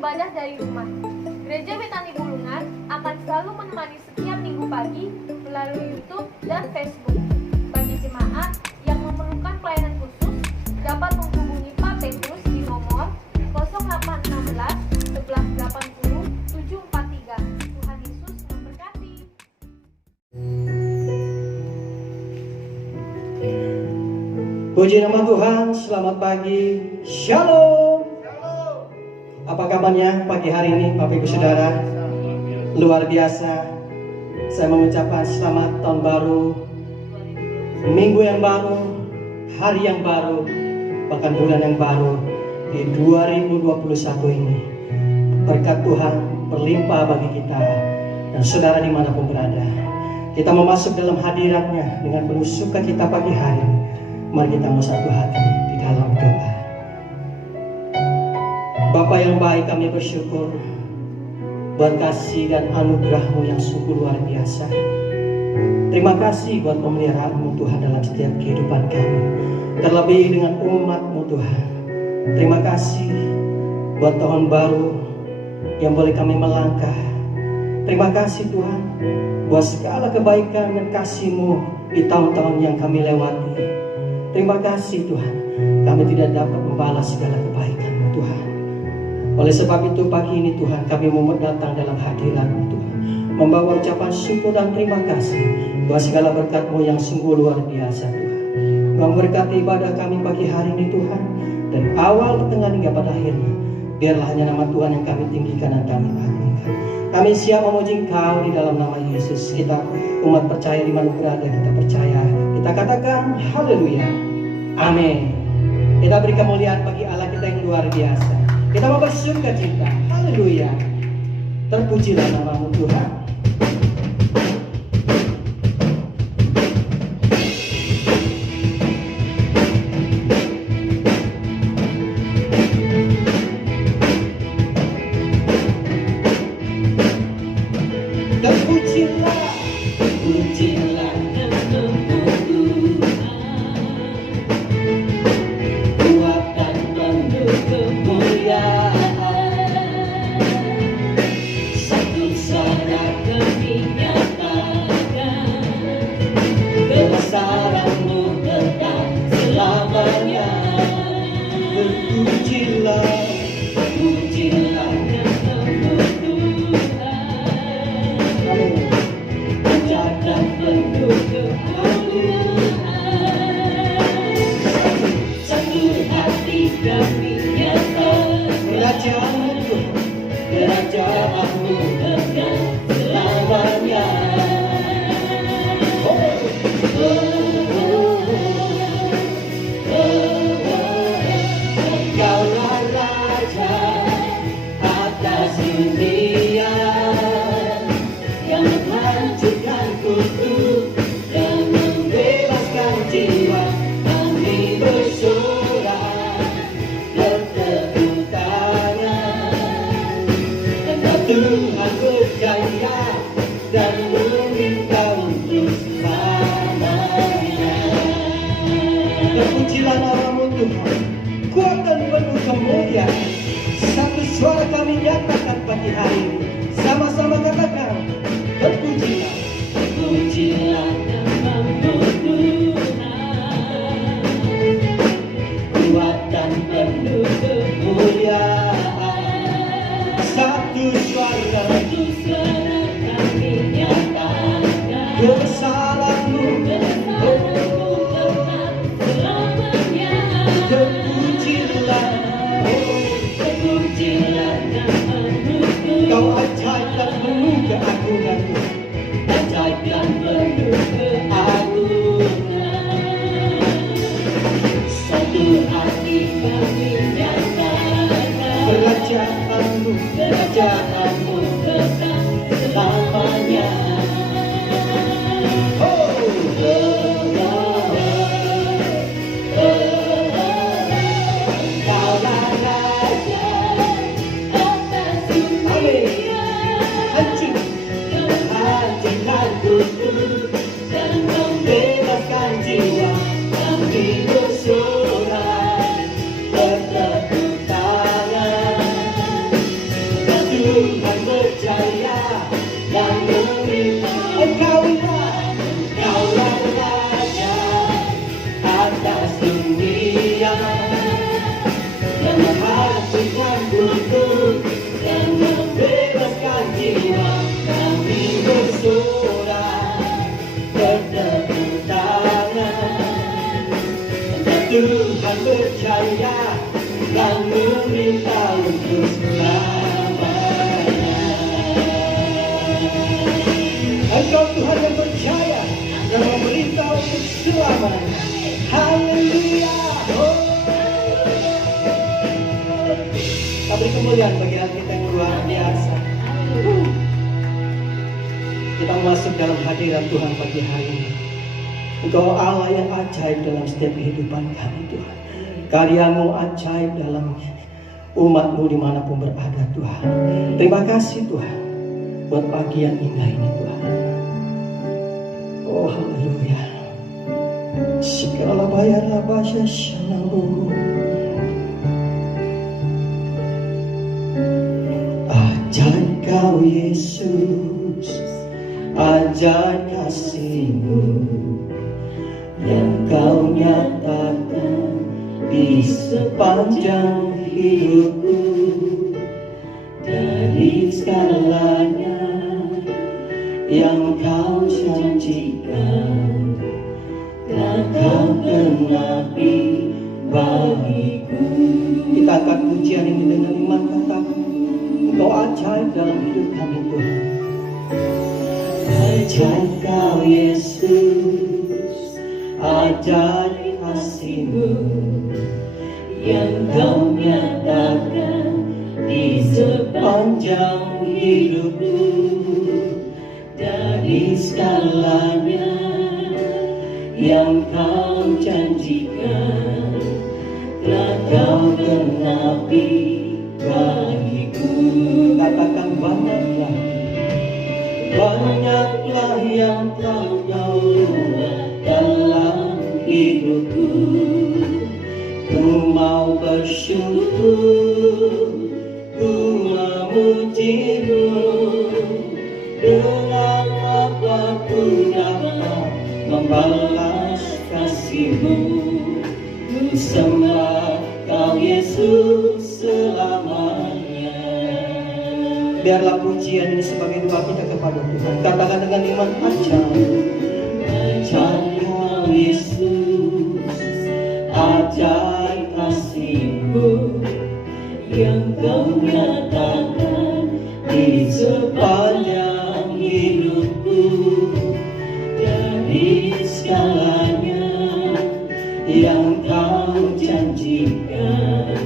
ibadah dari rumah. Gereja Betani Bulungan akan selalu menemani setiap minggu pagi melalui YouTube dan Facebook. Bagi jemaat yang memerlukan pelayanan khusus dapat menghubungi Pak Petrus di nomor 0816 1180 743. Tuhan Yesus memberkati. Puji nama Tuhan, selamat pagi, Shalom. Apa kabarnya pagi hari ini Bapak Ibu Saudara? Luar biasa. Saya mengucapkan selamat tahun baru, minggu yang baru, hari yang baru, bahkan bulan yang baru di 2021 ini. Berkat Tuhan berlimpah bagi kita dan saudara dimanapun berada. Kita mau masuk dalam hadiratnya dengan penuh sukacita pagi hari ini. Mari kita mau satu hati di dalam doa. Bapa yang baik, kami bersyukur buat kasih dan anugerah-Mu yang sungguh luar biasa. Terima kasih buat pemeliharaan-Mu Tuhan dalam setiap kehidupan kami, terlebih dengan umat-Mu Tuhan. Terima kasih buat tahun baru yang boleh kami melangkah. Terima kasih Tuhan buat segala kebaikan dan kasih-Mu di tahun-tahun yang kami lewati. Terima kasih Tuhan, kami tidak dapat membalas segala kebaikan-Mu Tuhan. Oleh sebab itu pagi ini Tuhan, kami mau datang dalam hadirat-Mu Tuhan, membawa ucapan syukur dan terima kasih buat segala berkat-Mu yang sungguh luar biasa Tuhan. Memberkati ibadah kami pagi hari ini Tuhan, dan awal, pertengahan hingga pada akhirnya, biarlah hanya nama Tuhan yang kami tinggikan dan kami agungkan. Kami siap memuji Engkau di dalam nama Yesus. Kita umat percaya di mana berada, kita percaya. Kita katakan haleluya, amin. Kita beri kemuliaan bagi Allah kita yang luar biasa. Kita mau bersuka cita, haleluya. Terpujilah nama-Mu Tuhan. Terpujilah, pujilah nama-Mu Tuhan. Kuat dan penuh kemuliaan. Satu suara kami nyatakan, kebesaran-Mu tetap selamanya. Terpujilah, pujilah nama-Mu Tuhan. Dan penuh kemuliaan. Satu hati kami nyatakan, kerajaan-Mu kekal selamanya. Engkaulah Raja atas dunia yang Engkaulah Raja atas dunia, yang menghasilkan untuk dan membebaskan jiwa. Kami bersorak bertepuk tangan, dan Tuhan percaya dan meminta untuk selamanya. Engkau Tuhan yang percaya dan meminta untuk selamanya. Haleluya. Beri kemuliaan bagi hati kita yang luar biasa. Kita masuk dalam hadirat Tuhan pagi hari ini. Engkau Allah yang ajaib dalam setiap kehidupan kami Tuhan. Karyamu ajaib dalam umatmu dimanapun berada Tuhan. Terima kasih Tuhan buat pagi yang indah ini Tuhan. Oh haleluya. Segala bayar bahasa syanamu. Ajaib kau Yesus, ajaib kasih-Mu yang kau nyatakan di sepanjang hidupku. Dari segalanya yang kau janjikan, telah kau genapi bagiku. Kita angkat pujian ini dengan iman, katakan Engkau ajaib dalam hidup kami Tuhan. Ajaib kau Yesus, ajaib kasih-Mu yang kau nyatakan di sepanjang hidupku. Dari segalanya yang kau janjikan, telah kau genapi bagiku. Katakan banyaklah, banyaklah yang telah kau buat dalam hidupku. Ku mau bersyukur, ku memuji-Mu. Dengan apa ku dapat membalas kasih-Mu. Ku sembah kau Yesus selamanya. Biarlah pujian ini sebagai doa kita kepada Tuhan. Katakan dengan iman, ajaib, ajaib kau Yesus, ajaib kasih-Mu yang kau nyatakan di sepanjang hidupku. Dari segalanya yang kau janjikan,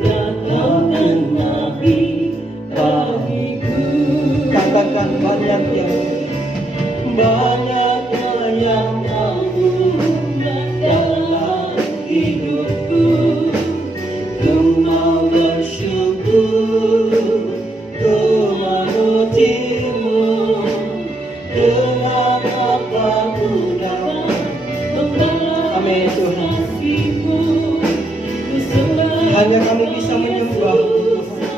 telah kau genapi bagiku. Katakan banyaknya yang kau buat dalam hidupku. Ku mau bersyukur, ku memuji-Mu. Dengan apa ku dapat membalas kasih-Mu. Hanya kami bisa menyembah Tuhan.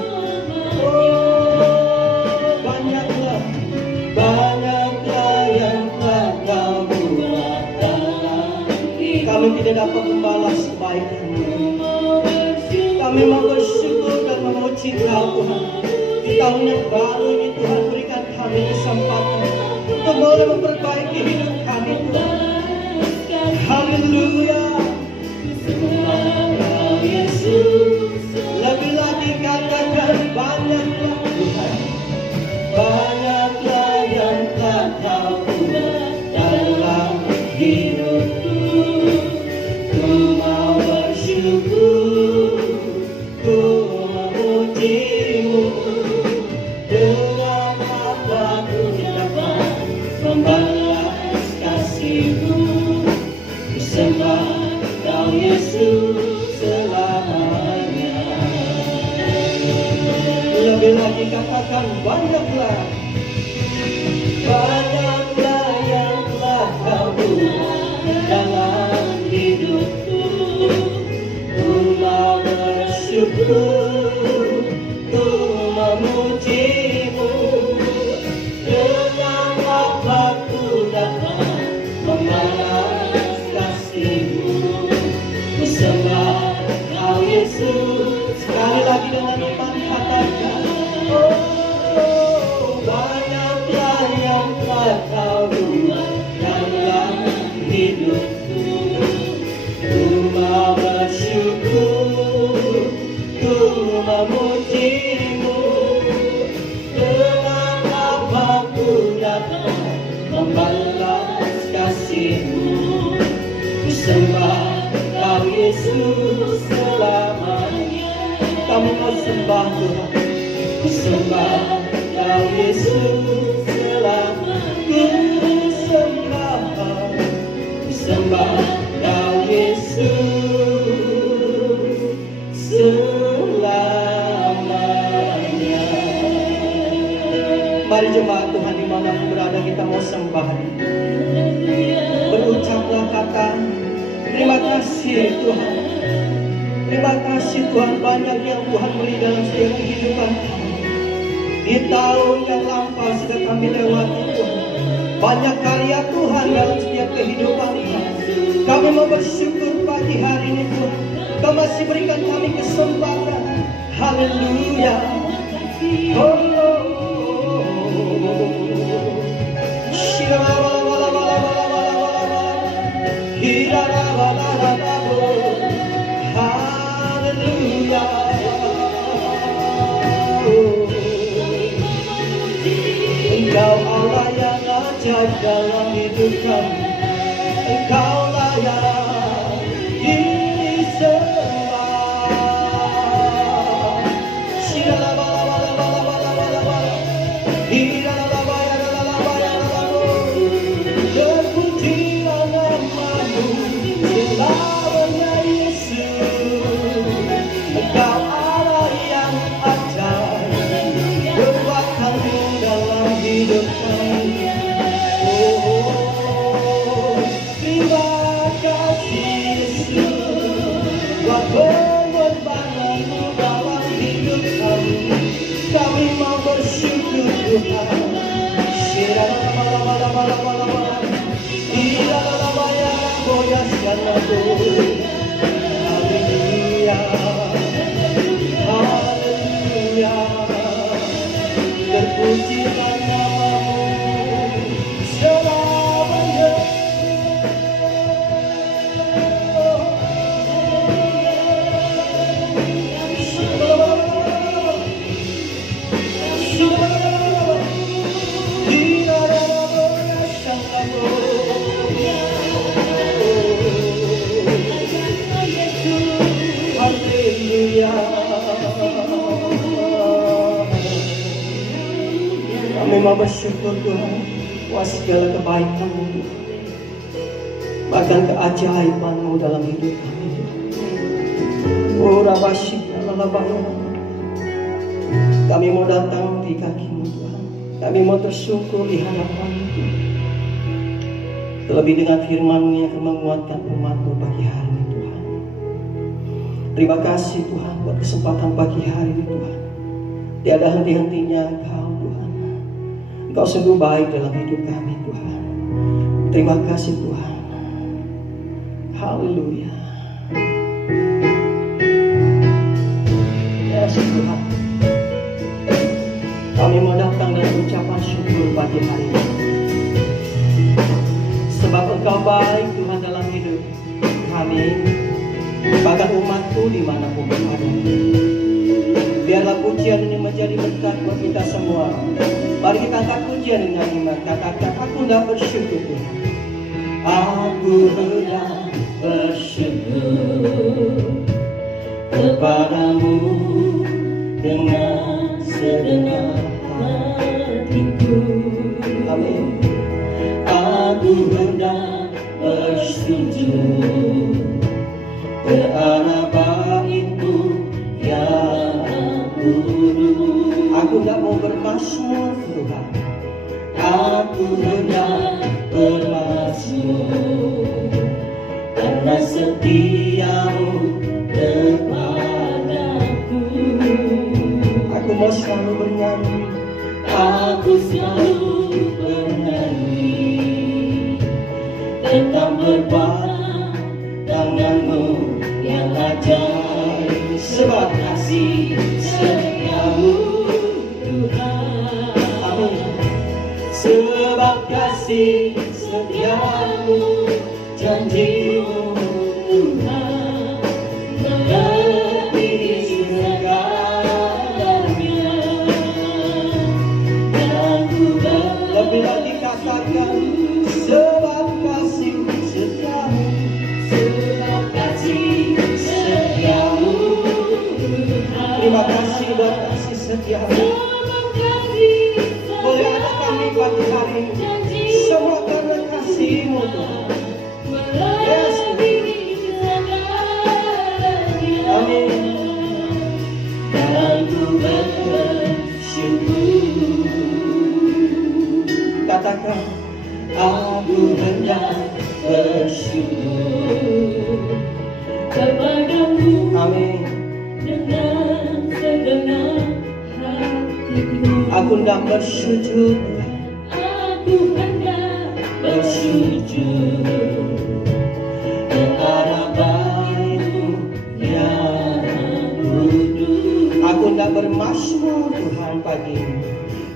Banyaklah yang telah kau buat dalam hidup. Kami tidak dapat membalas kebaikan-Mu. Kami mau bersyukur dan memuji Kau Tuhan. Di tahun yang baru ini Tuhan, berikan kami kesempatan untuk boleh memperbaiki hidup kami Tuhan. Haleluya. Kau Yesus, lebih lagi katakan banyaklah Tuhan, banyaklah yang telah Kau buat dalam hidupku. Ku mau bersyukur, ku memuji-Mu. Dengan apa ku dapat membalas kasih-Mu. Ku sembah Kau Yesus selamanya. Lebih lagi katakan banyaklah sembah Tuhan, ku sembah Kau Yesus, selalu ku sembah, ku sembah Kau Yesus selamanya. Mari jemaat Tuhan dimanapun berada, kita mau sembah. Berucaplah kata terima kasih Tuhan. Terima kasih Tuhan, banyak yang Tuhan beri dalam setiap kehidupan kami. Di tahun yang lampau sudah kami lewati Tuhan, banyak karya Tuhan dalam setiap kehidupan kami. Kami mau bersyukur pagi hari ini Tuhan, Kau masih berikan kami kesempatan. Haleluya. Oh, haleluya. Engkau Allah yang ajaib dalam hidup kami. Engkau layak disembah. Terpujilah namamu selamanya Yesus. Engkau Allah yang ajaib, perbuatanmu dalam hidup kami. Oh, terima kasih Yesus, buat pengorbananmu dalam hidup kami. Kami mau bersyukur Tuhan. Haleluya, haleluya, terpujilah namamu selamanya. Kami mau bersyukur Tuhan, buat segala kebaikan-Mu, bahkan keajaiban-Mu dalam hidup kami. Oh Rabasyik, kami mau datang di kaki-Mu Tuhan, kami mau tersyukur di hadapan-Mu Tuhan. Terlebih dengan firman-Mu yang akan menguatkan umat-Mu pagi hari ini Tuhan. Terima kasih Tuhan buat kesempatan pagi hari ini Tuhan. Tiada henti-hentinya Engkau Tuhan. Engkau sungguh baik dalam hidup kami Tuhan. Terima kasih Tuhan. Haleluya. Ya Tuhan, kami mau datang dan ucapan syukur pagi hari ini. Sebab Engkau baik Tuhan dalam hidup kami, bahkan umat-Mu dimanapun berada. Biarlah pujian ini menjadi berkat buat kita semua. Mari kita angkat pujian dengan iman. Katakan, aku hendak bersyukur Tuhan. Aku hendak bersyukur kepadamu dengan segenap hatiku. Amin. Aku hendak bersujud ke arah bait-Mu yang kudus. Aku hendak mau bermasmur Tuhan. Aku hendak bermasmur karena setia-Mu kepadaku. Aku mau selalu bernyanyi. Aku selalu bernyanyi tentang berkat tangan-Mu yang ajaib. Sebab kasih setia-Mu Tuhan. Amin. Sebab kasih setia-Mu, janji-Mu Tuhan melebihi segalanya. Dan ku lebih lagi katakan, sebab kasih setia-Mu, sebab kasih setia-Mu Tuhan. Terima kasih hari ini. Semua karena kasih-Mu Tuhan. Yes, Tuhan. Amin. Dan ku bersyukur. Katakan, aku hendak bersyukur kepadamu. Amin. Dengan segenap hatiku, Aku hendak bersujud, aku hendak bersujud ke arah bait-Mu yang kudus. Aku hendak bermazmur Tuhan pagi ini.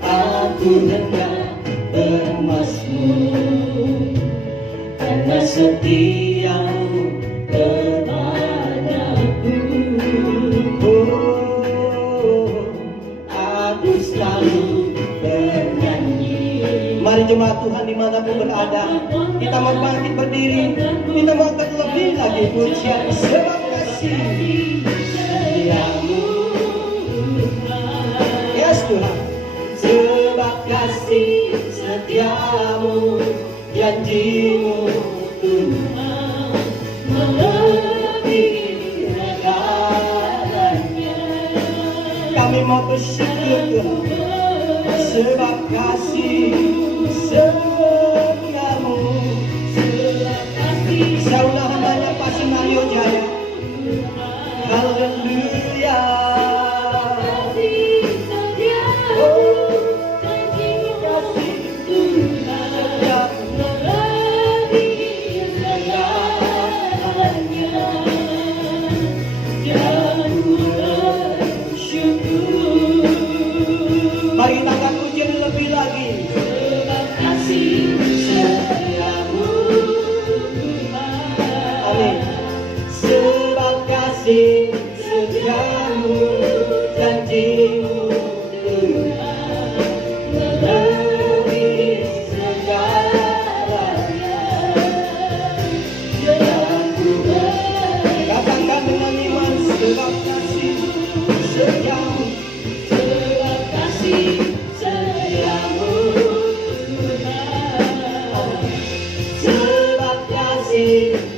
Aku hendak bermazmur karena setia-Mu kepadaku. Oh, aku selalu bernyanyi. Mari jemaat Tuhan dimanapun berada, kita mau bangkit berdiri, kita mau angkat lebih lagi pujian sebab kasih setiamu. Yes Tuhan, sebab kasih setiamu, janji-Mu Tuhan melebihi segalanya. Kami mau bersyukur Tuhan, sebab kasih setiamu. Saulah hambanya Pastor Mario Jaya. Haleluya. Mari kita angkat pujian lebih lagi. Sebab kasih setiamu Tuhan. Amin. Sebab kasih setiamu, janji-Mu Tuhan melebihi segalanya. Dan ku katakan dengan iman, sebab kasih setiamu. Sebab kasih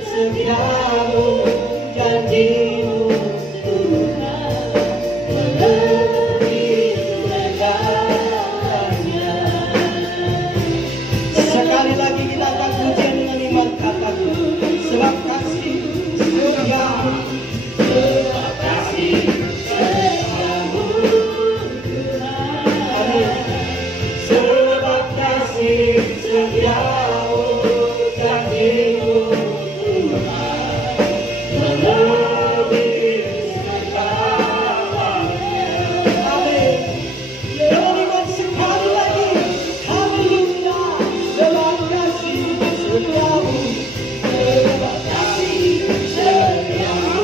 setiamu, janji-Mu Tuhan melebihi segalanya. Sekali lagi kita akan pujian dengan iman, kataku sebab kasih setiamu. Sebab kasih setiamu Tuhan. Amin. Sebab kasih setiamu, janji-Mu Tuhan melebihi segalanya. Amin. Dengan iman sekali lagi, haleluya. Sebab kasih setiamu, sebab kasih setiamu,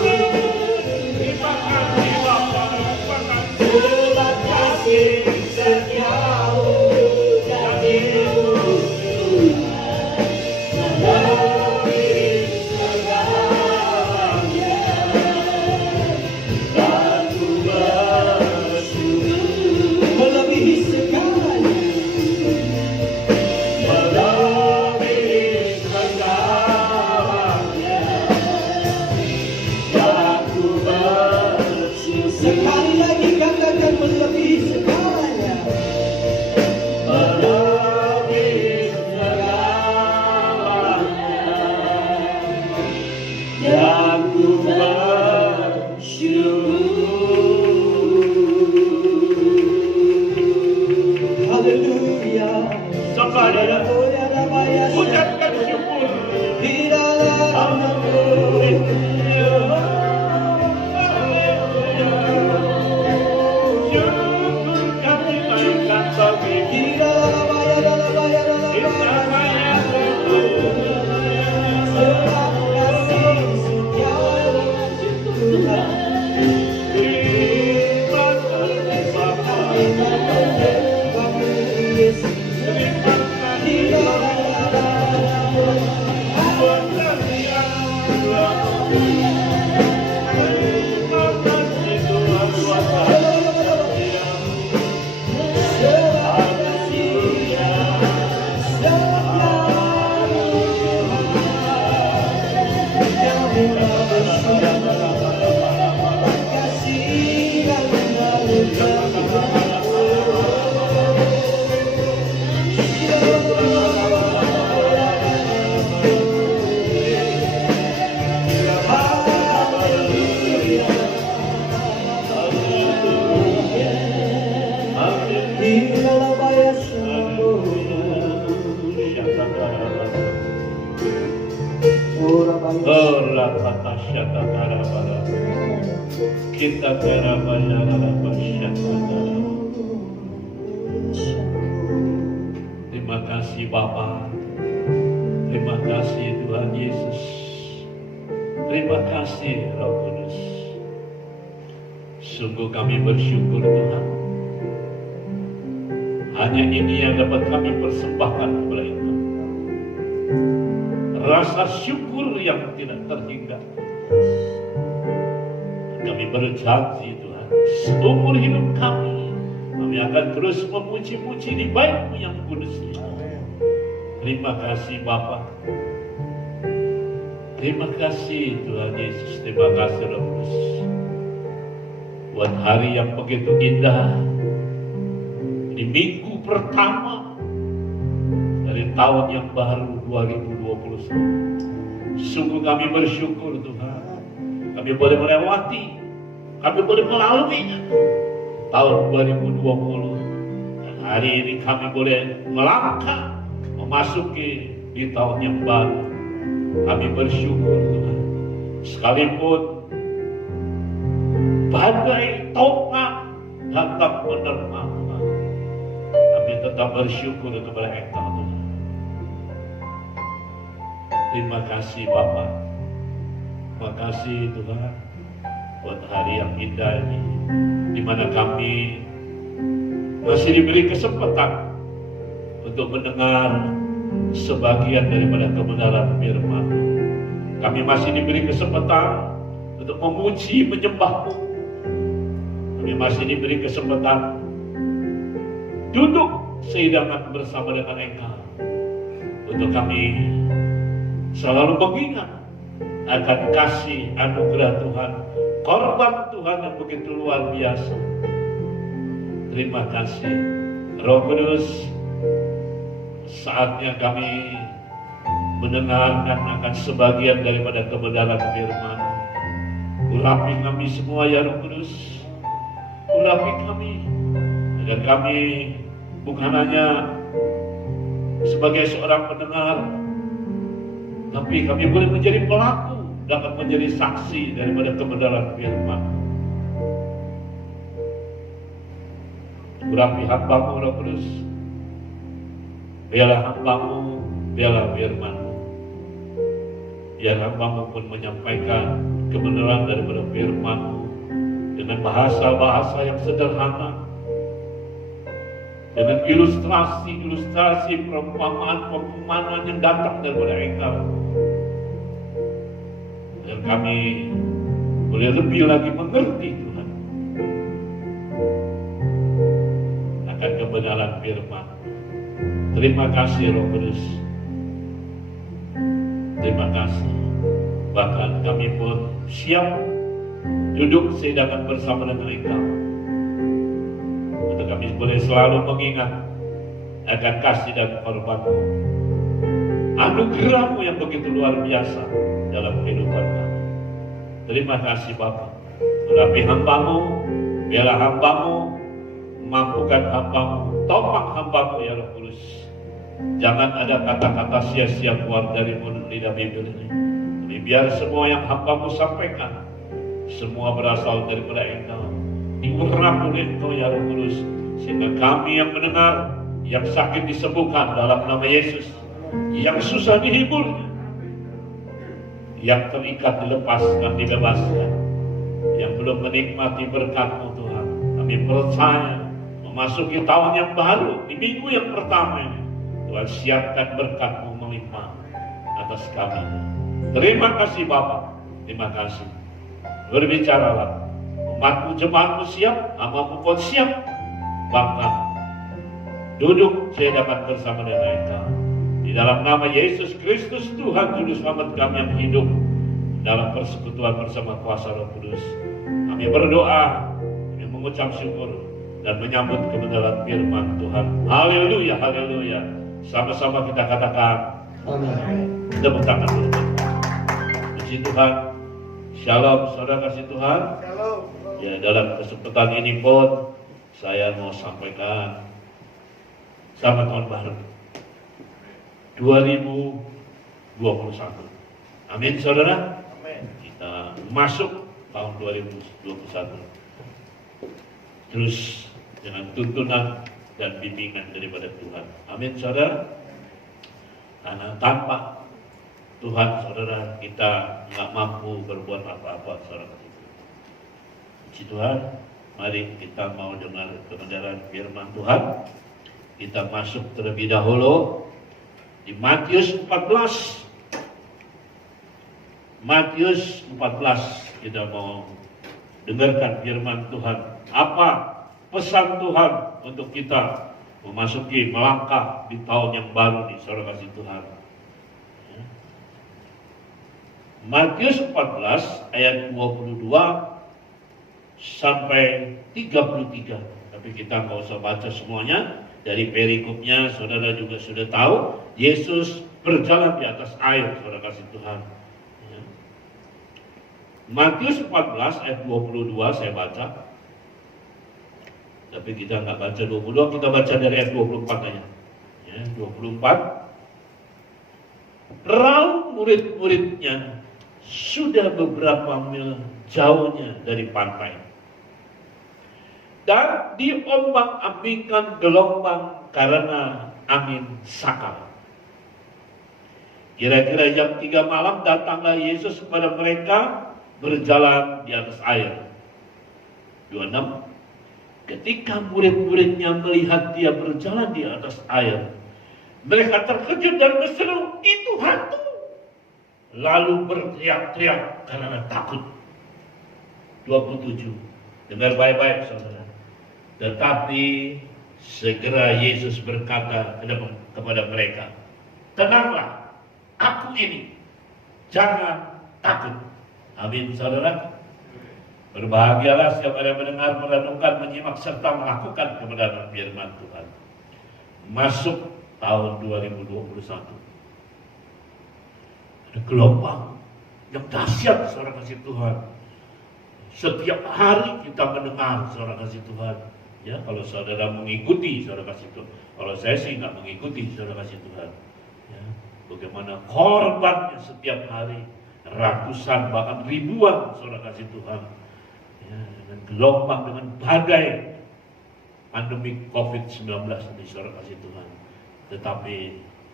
sebab kasih setiamu, janji-Mu Tuhan melebihi segalanya. Dan ku bersyukur melebihi segalanya, melebihi segalanya. Dan ku bersyukur. Sekali lagi katakan melebihi segalanya. Melebihi segalanya. Dan ku bersyukur. Haleluya. Saudara, ucapkan syukur. Di dalam Syukur kami mainkan bagi di dalam sebab kasih setiamu Tuhan. terima kasih Bapa. Yesus. Terima kasih Di dalam kata syata tarabala. Kita tarabala syata tarabala. Terima kasih Bapa. Terima kasih Tuhan Yesus. Terima kasih Roh Kudus. Sungguh kami bersyukur Tuhan. Hanya ini yang dapat kami persembahkan kepada Engkau. Rasa syukur yang tidak terhingga. Kami berjanji Tuhan, seumur hidup kami akan terus memuji-muji di bait-Mu yang kudus. Terima kasih Bapa. Terima kasih Tuhan Yesus. Terima kasih Roh Kudus. Buat hari yang begitu indah, di minggu pertama dari tahun yang baru 2021. Sungguh kami bersyukur Tuhan. Kami boleh melewati, kami boleh melaluinya tahun 2020. Dan hari ini kami boleh melangkah memasuki di tahun yang baru. Kami bersyukur Tuhan. Sekalipun badai topan datang menerpa, kami tetap bersyukur kepada Engkau Tuhan. Terima kasih Bapa. Terima kasih Tuhan buat hari yang indah ini, di mana kami masih diberi kesempatan untuk mendengar sebagian daripada kebenaran firman. Kami masih diberi kesempatan untuk memuji, menyembah-Mu. Kami masih diberi kesempatan duduk sehidangan bersama dengan Engkau, untuk kami selalu mengingat akan kasih anugerah Tuhan, korban Tuhan yang begitu luar biasa. Terima kasih Roh Kudus. Saatnya kami mendengarkan akan sebagian daripada kebenaran firman. Urapi kami semua ya Roh Kudus. Urapi kami, agar kami bukan hanya sebagai seorang pendengar, tapi kami boleh menjadi pelaku, dapat menjadi saksi daripada kebenaran firman. Urapi hamba-Mu Roh Kudus. Biarlah hamba-Mu, biarlah firman-Mu. Biar hamba-Mu pun menyampaikan kebenaran daripada firman-Mu dengan bahasa-bahasa yang sederhana, dengan ilustrasi-ilustrasi, perumpamaan-perumpamaan yang datang daripada Engkau. Dan kami boleh lebih lagi mengerti Tuhan akan kebenaran firman. Terima kasih Roh Kudus. Terima kasih. Bahkan kami pun siap duduk sehidangan bersama dengan Engkau, untuk kami boleh selalu mengingat akan kasih dan korban-Mu, anugerah-Mu yang begitu luar biasa dalam kehidupan kami. Terima kasih Bapa. Urapi hamba-Mu, biarlah hamba-Mu, mampukan hamba-Mu, topang hamba-Mu ya Roh Kudus. Jangan ada kata-kata sia-sia keluar dari mulut lidah bibir ini. Tapi biar semua yang hamba-Mu sampaikan, semua berasal daripada Engkau, diurapi oleh Engkau ya Roh Kudus, sehingga kami yang mendengar, yang sakit disembuhkan dalam nama Yesus, yang susah dihibur, yang terikat dilepaskan, dibebaskan, yang belum menikmati berkat-Mu Tuhan. Kami percaya memasuki tahun yang baru, di minggu yang pertama ini, Tuhan siapkan berkat-Mu melimpah atas kami. Terima kasih Bapa. Terima kasih. Berbicaralah. Umat-Mu, jemaat-Mu siap, hamba-Mu pun siap. Bahkan duduk sehidangan bersama dengan Engkau. Di dalam nama Yesus Kristus Tuhan Juru Selamat kami yang hidup dalam persekutuan bersama kuasa Roh Kudus, kami berdoa, kami mengucap syukur dan menyambut kebenaran firman Tuhan. Haleluya, haleluya. Sama-sama kita katakan Amin. tepuk tangan dulu. Puji Tuhan. Shalom, saudara kasih Tuhan. Ya, dalam kesempatan ini pun saya mau sampaikan selamat tahun baru 2021. Amin, saudara. masuk tahun 2021 terus dengan tuntunan dan bimbingan daripada Tuhan. Amin, saudara. Karena tanpa Tuhan, saudara, kita nggak mampu berbuat apa-apa, saudara. Puji Tuhan. Mari kita mau dengar kebenaran firman Tuhan. Kita masuk terlebih dahulu di Matius 14. Matius 14 kita mau dengarkan firman Tuhan. Apa pesan Tuhan untuk kita memasuki melangkah di tahun yang baru di saudara kasih Tuhan. Matius 14 ayat 22 sampai 33. Tapi kita nggak usah baca semuanya. Dari perikopnya saudara juga sudah tahu, Yesus berjalan di atas air, saudara kasih Tuhan. Matius 14 ayat 22 saya baca. Tapi kita nggak baca 22, kita baca dari ayat 24 aja. 24. Perahu murid-muridnya sudah beberapa mil jauhnya dari pantai. Dan diombang-ambingkan gelombang karena angin sakal. Kira-kira jam 3 malam datanglah Yesus kepada mereka berjalan di atas air. 26. Ketika murid-muridnya melihat dia berjalan di atas air, mereka terkejut dan berseru, "Itu hantu!" Lalu berteriak-teriak karena takut. 27. Dengar baik-baik, saudara. Tetapi segera Yesus berkata kepada mereka, "Tenanglah, aku ini, jangan takut." Amin, saudara. Berbahagialah siapa yang mendengar, merenungkan, menyimak, serta melakukan kebenaran firman Tuhan. Masuk tahun 2021. Ada gelombang yang dahsyat, saudara kasih Tuhan. Setiap hari kita mendengar, saudara kasih Tuhan. Ya, kalau saudara mengikuti, saudara kasih Tuhan. Kalau saya sih nggak mengikuti, saudara kasih Tuhan. Ya, bagaimana korbannya setiap hari, ratusan bahkan ribuan, saudara kasih Tuhan. Ya, dengan gelombang, dengan badai pandemi COVID-19 ini, saudara kasih Tuhan. Tetapi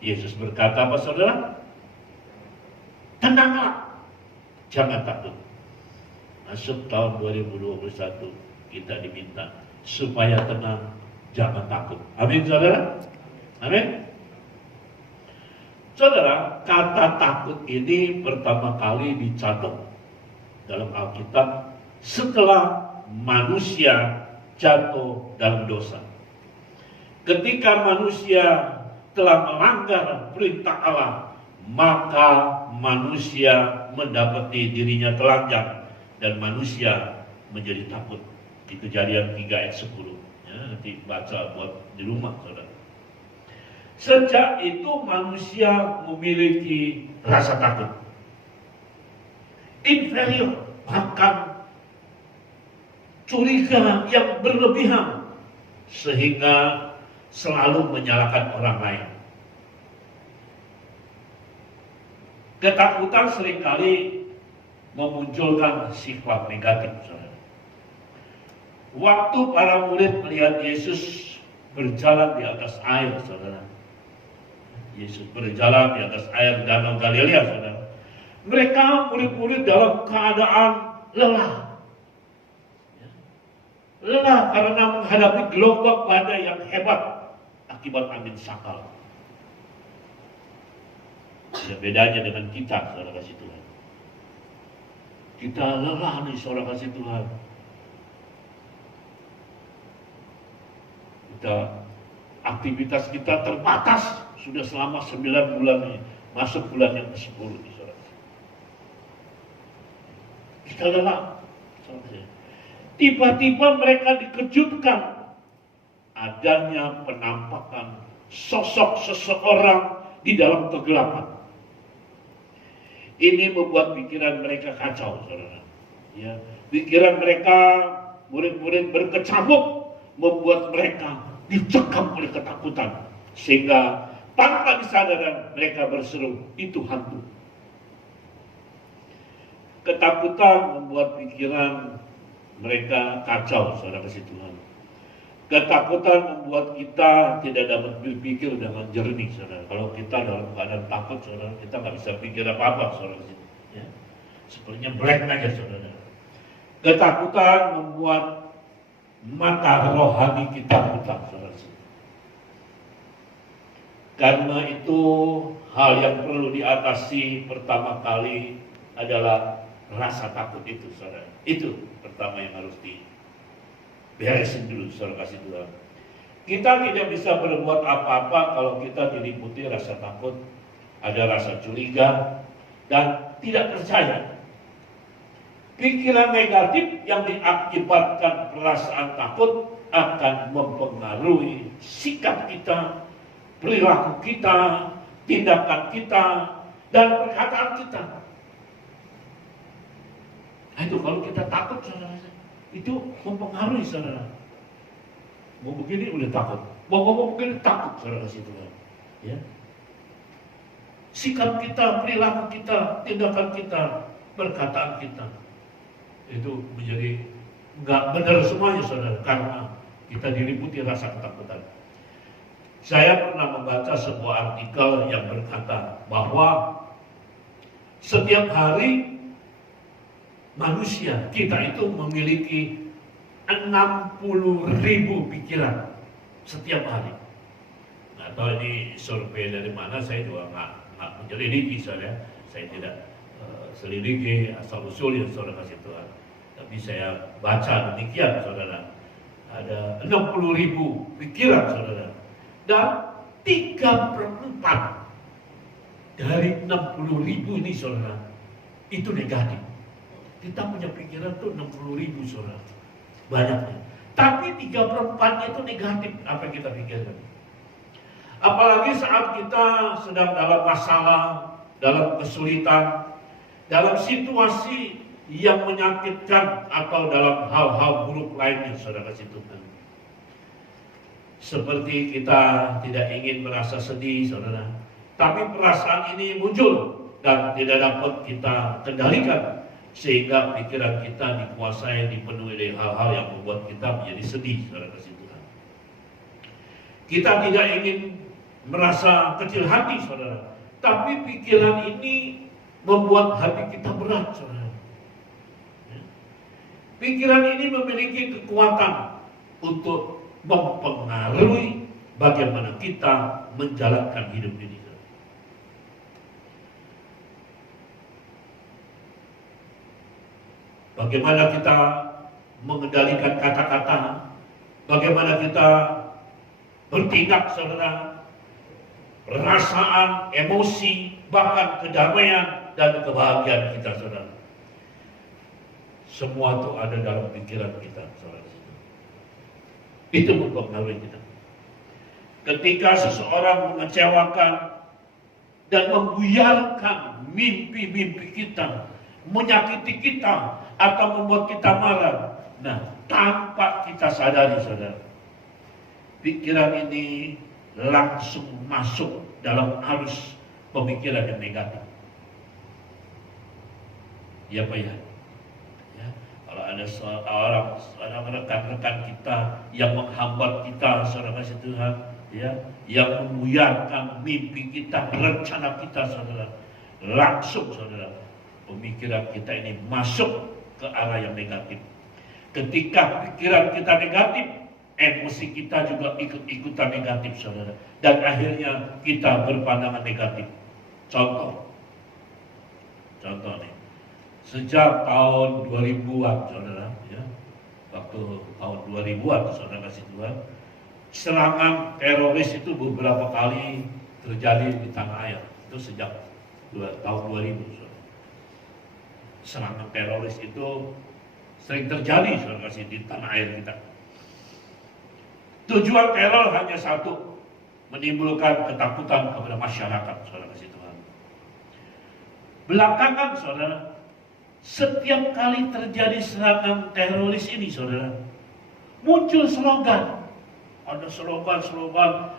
Yesus berkata apa, saudara? Tenanglah, jangan takut. Masuk tahun 2021 kita diminta supaya tenang, jangan takut. Amin, saudara. Amin. Saudara, kata takut ini pertama kali dicatat dalam Alkitab setelah manusia jatuh dalam dosa. Ketika manusia telah melanggar perintah Allah, maka manusia mendapati dirinya telanjang dan manusia menjadi takut. Di Kejadian 3 ayat 10. Ya, nanti baca buat di rumah, saudara. Sejak itu manusia memiliki rasa takut inferior, bahkan curiga yang berlebihan, sehingga selalu menyalahkan orang lain. Ketakutan seringkali memunculkan sifat negatif, saudara. Waktu para murid melihat Yesus berjalan di atas air, saudara. Yesus berjalan di atas air Danau Galilea, saudara. Mereka murid-murid dalam keadaan lelah. Lelah karena menghadapi gelombang badai yang hebat akibat angin sakal. Ada bedanya dengan kita, saudara kasih Tuhan. Kita lelah nih, saudara kasih Tuhan. Aktivitas kita terbatas sudah selama 9 bulan ini, masuk bulan yang ke-10 ini, saudara. Kita lelah. Tiba-tiba mereka dikejutkan adanya penampakan sosok seseorang di dalam kegelapan. Ini membuat pikiran mereka kacau, saudara. Ya, pikiran mereka, murid-murid berkecamuk, membuat mereka dicekam oleh ketakutan, sehingga tanpa disadari mereka berseru, "Itu hantu." Ketakutan membuat pikiran mereka kacau, saudara kasih Tuhan. Ketakutan membuat kita tidak dapat berpikir dengan jernih, saudara. Kalau kita dalam keadaan takut, saudara, kita nggak bisa pikir apa-apa, saudara. Ya. Sepertinya blank aja, saudara. Ketakutan membuat mata rohani kita buta, saudara. Karena itu hal yang perlu diatasi pertama kali adalah rasa takut itu, saudara. Itu pertama yang harus diberesin dulu, saudara kasih Tuhan. Kita tidak bisa berbuat apa-apa kalau kita diliputi rasa takut, ada rasa curiga, dan tidak percaya. Pikiran negatif yang diakibatkan perasaan takut akan mempengaruhi sikap kita, perilaku kita, tindakan kita, dan perkataan kita. Nah, itu kalau kita takut, saudara, itu mempengaruhi, saudara. Mau begini udah takut, mau begini takut, saudara kasih Tuhan. Ya. Sikap kita, perilaku kita, tindakan kita, perkataan kita, itu menjadi nggak benar semuanya, saudara, karena kita diliputi rasa ketakutan. Saya pernah membaca sebuah artikel yang berkata bahwa setiap hari manusia kita itu memiliki 60.000 pikiran setiap hari. Nggak tahu ini survei dari mana, saya juga nggak menyelidiki, saya tidak selidiki asal usulnya, saudara kasih Tuhan. Tapi saya baca demikian, saudara. Ada 60.000 pikiran, saudara. Dan 3/4 dari 60.000 ini, saudara, itu negatif. Kita punya pikiran tuh 60.000, saudara, banyaknya. Tapi 3/4-nya itu negatif apa yang kita pikirkan. Apalagi saat kita sedang dalam masalah, dalam kesulitan, dalam situasi yang menyakitkan atau dalam hal-hal buruk lainnya, saudara kasih Tuhan. Seperti kita tidak ingin merasa sedih, saudara, tapi perasaan ini muncul dan tidak dapat kita kendalikan, sehingga pikiran kita dikuasai, dipenuhi oleh hal-hal yang membuat kita menjadi sedih, saudara kasih Tuhan. Kita tidak ingin merasa kecil hati, saudara, tapi pikiran ini membuat hati kita berat, saudara. Pikiran ini memiliki kekuatan untuk mempengaruhi bagaimana kita menjalankan hidup ini. Bagaimana kita mengendalikan kata-kata, bagaimana kita bertindak, saudara, perasaan, emosi, bahkan kedamaian dan kebahagiaan kita, saudara. Semua itu ada dalam pikiran kita, saudara. Itu mempengaruhi kita. Ketika seseorang mengecewakan dan membuyarkan mimpi-mimpi kita, menyakiti kita, atau membuat kita marah, nah, tanpa kita sadari, saudara, pikiran ini langsung masuk dalam arus pemikiran yang negatif. Ya Pak ya? Kalau ada seorang rekan-rekan kita yang menghambat kita, saudara kasih Tuhan, ya, yang membuyarkan mimpi kita, rencana kita, saudara, langsung, saudara, pemikiran kita ini masuk ke arah yang negatif. Ketika pikiran kita negatif, emosi kita juga ikut-ikutan negatif, saudara, dan akhirnya kita berpandangan negatif. Contoh nih. Sejak tahun 2000-an, saudara, ya, waktu tahun 2000-an, saudara kasih Tuhan, serangan teroris itu beberapa kali terjadi di tanah air. Itu sejak tahun 2000, saudara. Serangan teroris itu sering terjadi, saudara kasih, di tanah air kita. Tujuan teror hanya satu, menimbulkan ketakutan kepada masyarakat, saudara kasih Tuhan. Belakangan, saudara, setiap kali terjadi serangan teroris ini, saudara, muncul slogan. Ada slogan,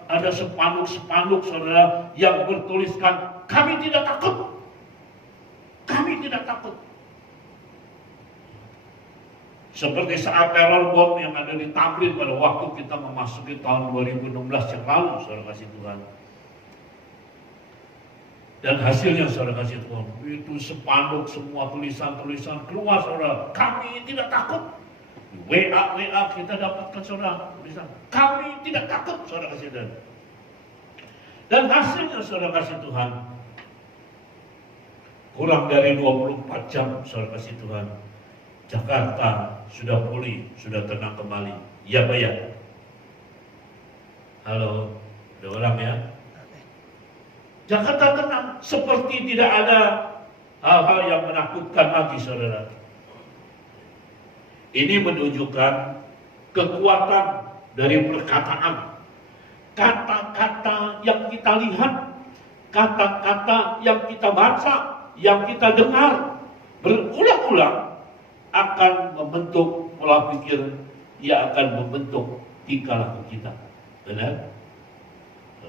ada spanduk-spanduk, saudara, yang bertuliskan, kami tidak takut. Kami tidak takut. Seperti saat teror bom yang ada di Tamrin pada waktu kita memasuki tahun 2016 yang lalu, saudara kasih Tuhan. Dan hasilnya saudara kasih Tuhan, itu sepanduk semua tulisan-tulisan keluar saudara. Kami tidak takut. WA kita dapatkan saudara tulisan. Kami tidak takut saudara kasih Tuhan. Dan hasilnya saudara kasih Tuhan, kurang dari 24 jam saudara kasih Tuhan, Jakarta sudah pulih, sudah tenang kembali. Ya Pak ya. Halo, ada orang ya? Jakarta tenang, seperti tidak ada hal-hal yang menakutkan lagi saudara. Ini menunjukkan kekuatan dari perkataan. Kata-kata yang kita lihat, kata-kata yang kita baca, yang kita dengar, berulang-ulang akan membentuk pola pikir, ia akan membentuk tingkah laku kita. Benar?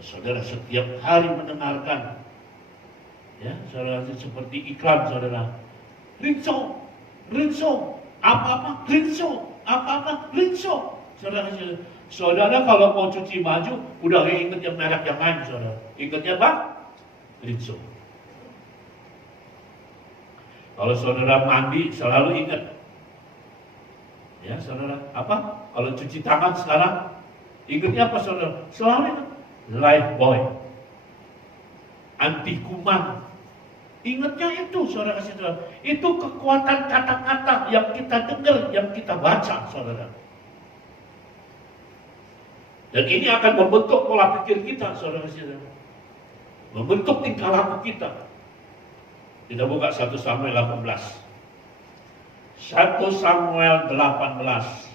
Saudara setiap hari mendengarkan, ya, saudara seperti iklan saudara, rinso, apa-apa, rinso, apa-apa, rinso. Saudara kalau mau cuci baju, udah inget yang merek yang lain, saudara. Ingetnya apa? Rinso. Kalau saudara mandi, selalu ingat. Ya, saudara, apa? Kalau cuci tangan sekarang, ingatnya apa, saudara? Selalu ingat. Lifebuoy, anti kuman. Ingatnya itu, saudara kasih Tuhan. Itu kekuatan kata-kata yang kita dengar, yang kita baca, saudara. Dan ini akan membentuk pola pikir kita, saudara kasih Tuhan. Membentuk tingkah laku kita. Kita buka 1 Samuel 18. 1 Samuel 18.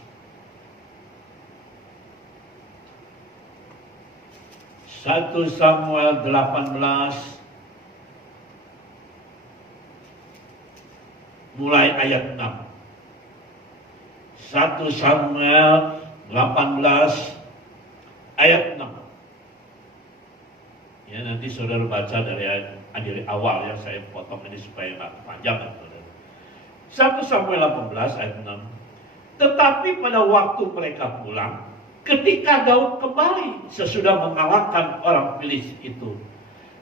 1 Samuel 18 mulai ayat 6. 1 Samuel 18 ayat 6. Ya, nanti saudara baca dari awal ya, saya potong ini supaya nggak kepanjangan. 1 Samuel 18 ayat 6. Tetapi pada waktu mereka pulang, ketika Daud kembali sesudah mengalahkan orang Filistin itu,